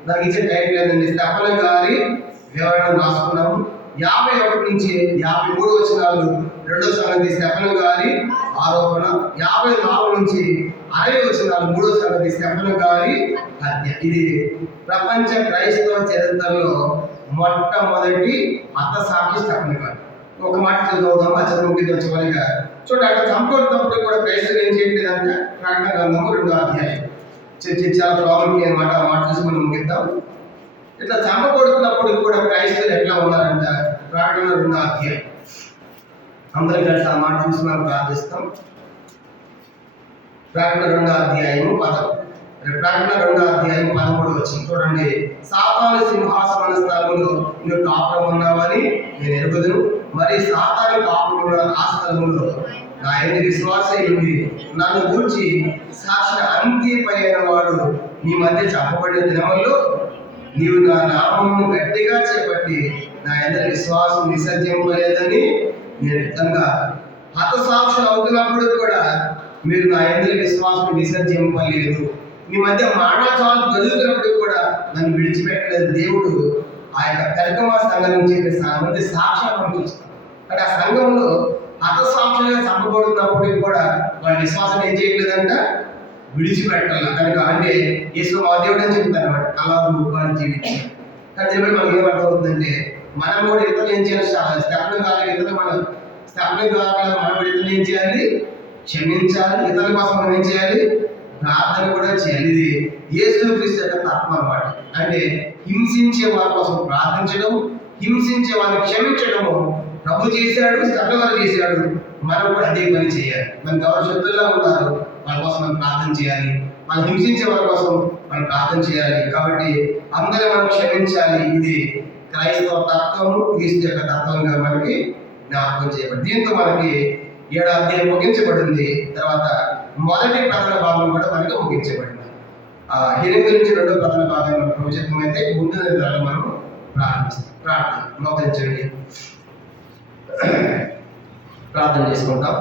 దానికి ఇచ్చే టైటిల్ ఏంటంటే స్తెఫను గారి వివరణ రాసుకున్నాము. 51 నుంచి 53 వచనాలు రెండో సంగతి స్తెఫను గారి ఆరోపణ. 54 నుంచి 60 వచనాలు మూడో సంగతి స్తెఫను గారి హత్య. ఇది ప్రపంచ క్రైస్తవ చరిత్రలో మొట్టమొదటి హతసాక్షి స్తెఫను గారు. ఒక మాట చదువుదాం, ఆ చదువుకి వచ్చేవారిగా చూడండి. అక్కడ చంపుకున్నప్పుడు కూడా క్రైస్తవులు ఏం చేయట్లేదంటే ప్రకటన గ్రంథము 2వ అధ్యాయం చాలా ప్రాబ్లం అనమాట. ఆ మాట చూసి మనం ముగిద్దాం. ఇట్లా చంపబడుతున్నప్పుడు కూడా క్రైస్తవులు ఎట్లా ఉన్నారంట, ప్రకటన 2వ అధ్యాయం. అందరం కలిసి ఆ మాట చూసి మనం ప్రార్థిస్తాం. ప్రకటన 2వ అధ్యాయము 13 వచ్చింది. చూడండి. సాతాను సింహాసన స్థలములో నువ్వు కాపురం ఉన్నావని నేను ఎరుగుదును, మరి సాతాను కాపురం ఉన్న ఆ స్థలములో నా యందు విశ్వాసం ఉంది, నన్ను గూర్చి సాక్షి అంత్యమైన వాడు నీ మధ్య చెప్పబడిన దినముల్లో నీవు నా నామమును గట్టిగా చేపట్టి నా యందు విశ్వాసం విసర్జింపలేదని నేను నిజంగా హతసాక్షులు అవుతున్నప్పుడు కూడా మీరు నా యందు విశ్వాసం విసర్జింపలేదు. మీ మధ్య మానవాలు జరుగుతున్నప్పుడు కూడా నన్ను విడిచిపెట్టలేదు. దేవుడు ఆ యొక్క పెరగమ సంఘం నుంచి మంది సాక్ష్యాలను చూస్తాం. అంటే ఆ సంఘంలో హతసాక్షులుగా చంపబడుతున్నప్పుడు కూడా వాళ్ళ విశ్వాసం ఏం చేయట్లేదంట, విడిచిపెట్టాలి కనుక. అంటే యేసు మా దేవుడు అని చెప్తారు అన్నమాట, అలా రూపాన్ని జీవించాలి. కానీ దేవుడు మనకి ఏమర్థమవుతుందంటే మనం కూడా ఇతరులు ఏం చేయాలి, స్తెఫను గారి ఇతరులు మనం ఇతరులు ఏం చేయాలి, క్షమించాలి. ఇతరుల కోసం మనం ఏం చేయాలి, ప్రార్థన కూడా చేయాలి. ఇది యేసుక్రీస్తు యొక్క తత్వం అన్నమాట. అంటే హింసించే వాళ్ళ కోసం ప్రార్థించడం, హింసించే వాళ్ళని క్షమించడము ప్రభు చేశాడు, స్తెఫను చేశాడు. మనం కూడా అదే పని చేయాలి. మనకు ఎవరు శత్రువులా ఉన్నారు వాళ్ళ కోసం మనం ప్రార్థన చేయాలి, మనం హింసించే వాళ్ళ కోసం మనం ప్రార్థన చేయాలి. కాబట్టి అందరూ మనం క్షమించాలి. ఇది క్రైస్తవ తత్వము, క్రీస్తు యొక్క తత్వంగా మనకి జ్ఞాపకం చేయబడి. దీంతో మనకి 7వ అధ్యాయం ముగించబడింది. తర్వాత మొదటి ప్రధాన భాగం కూడా మనకి ముగించబడింది. 8 నుంచి 2వ ప్రధాన భాగం ప్రవచనం అయితే ముందు మనం ప్రార్థన మోకరించండి, ప్రార్థన చేసుకుంటాం.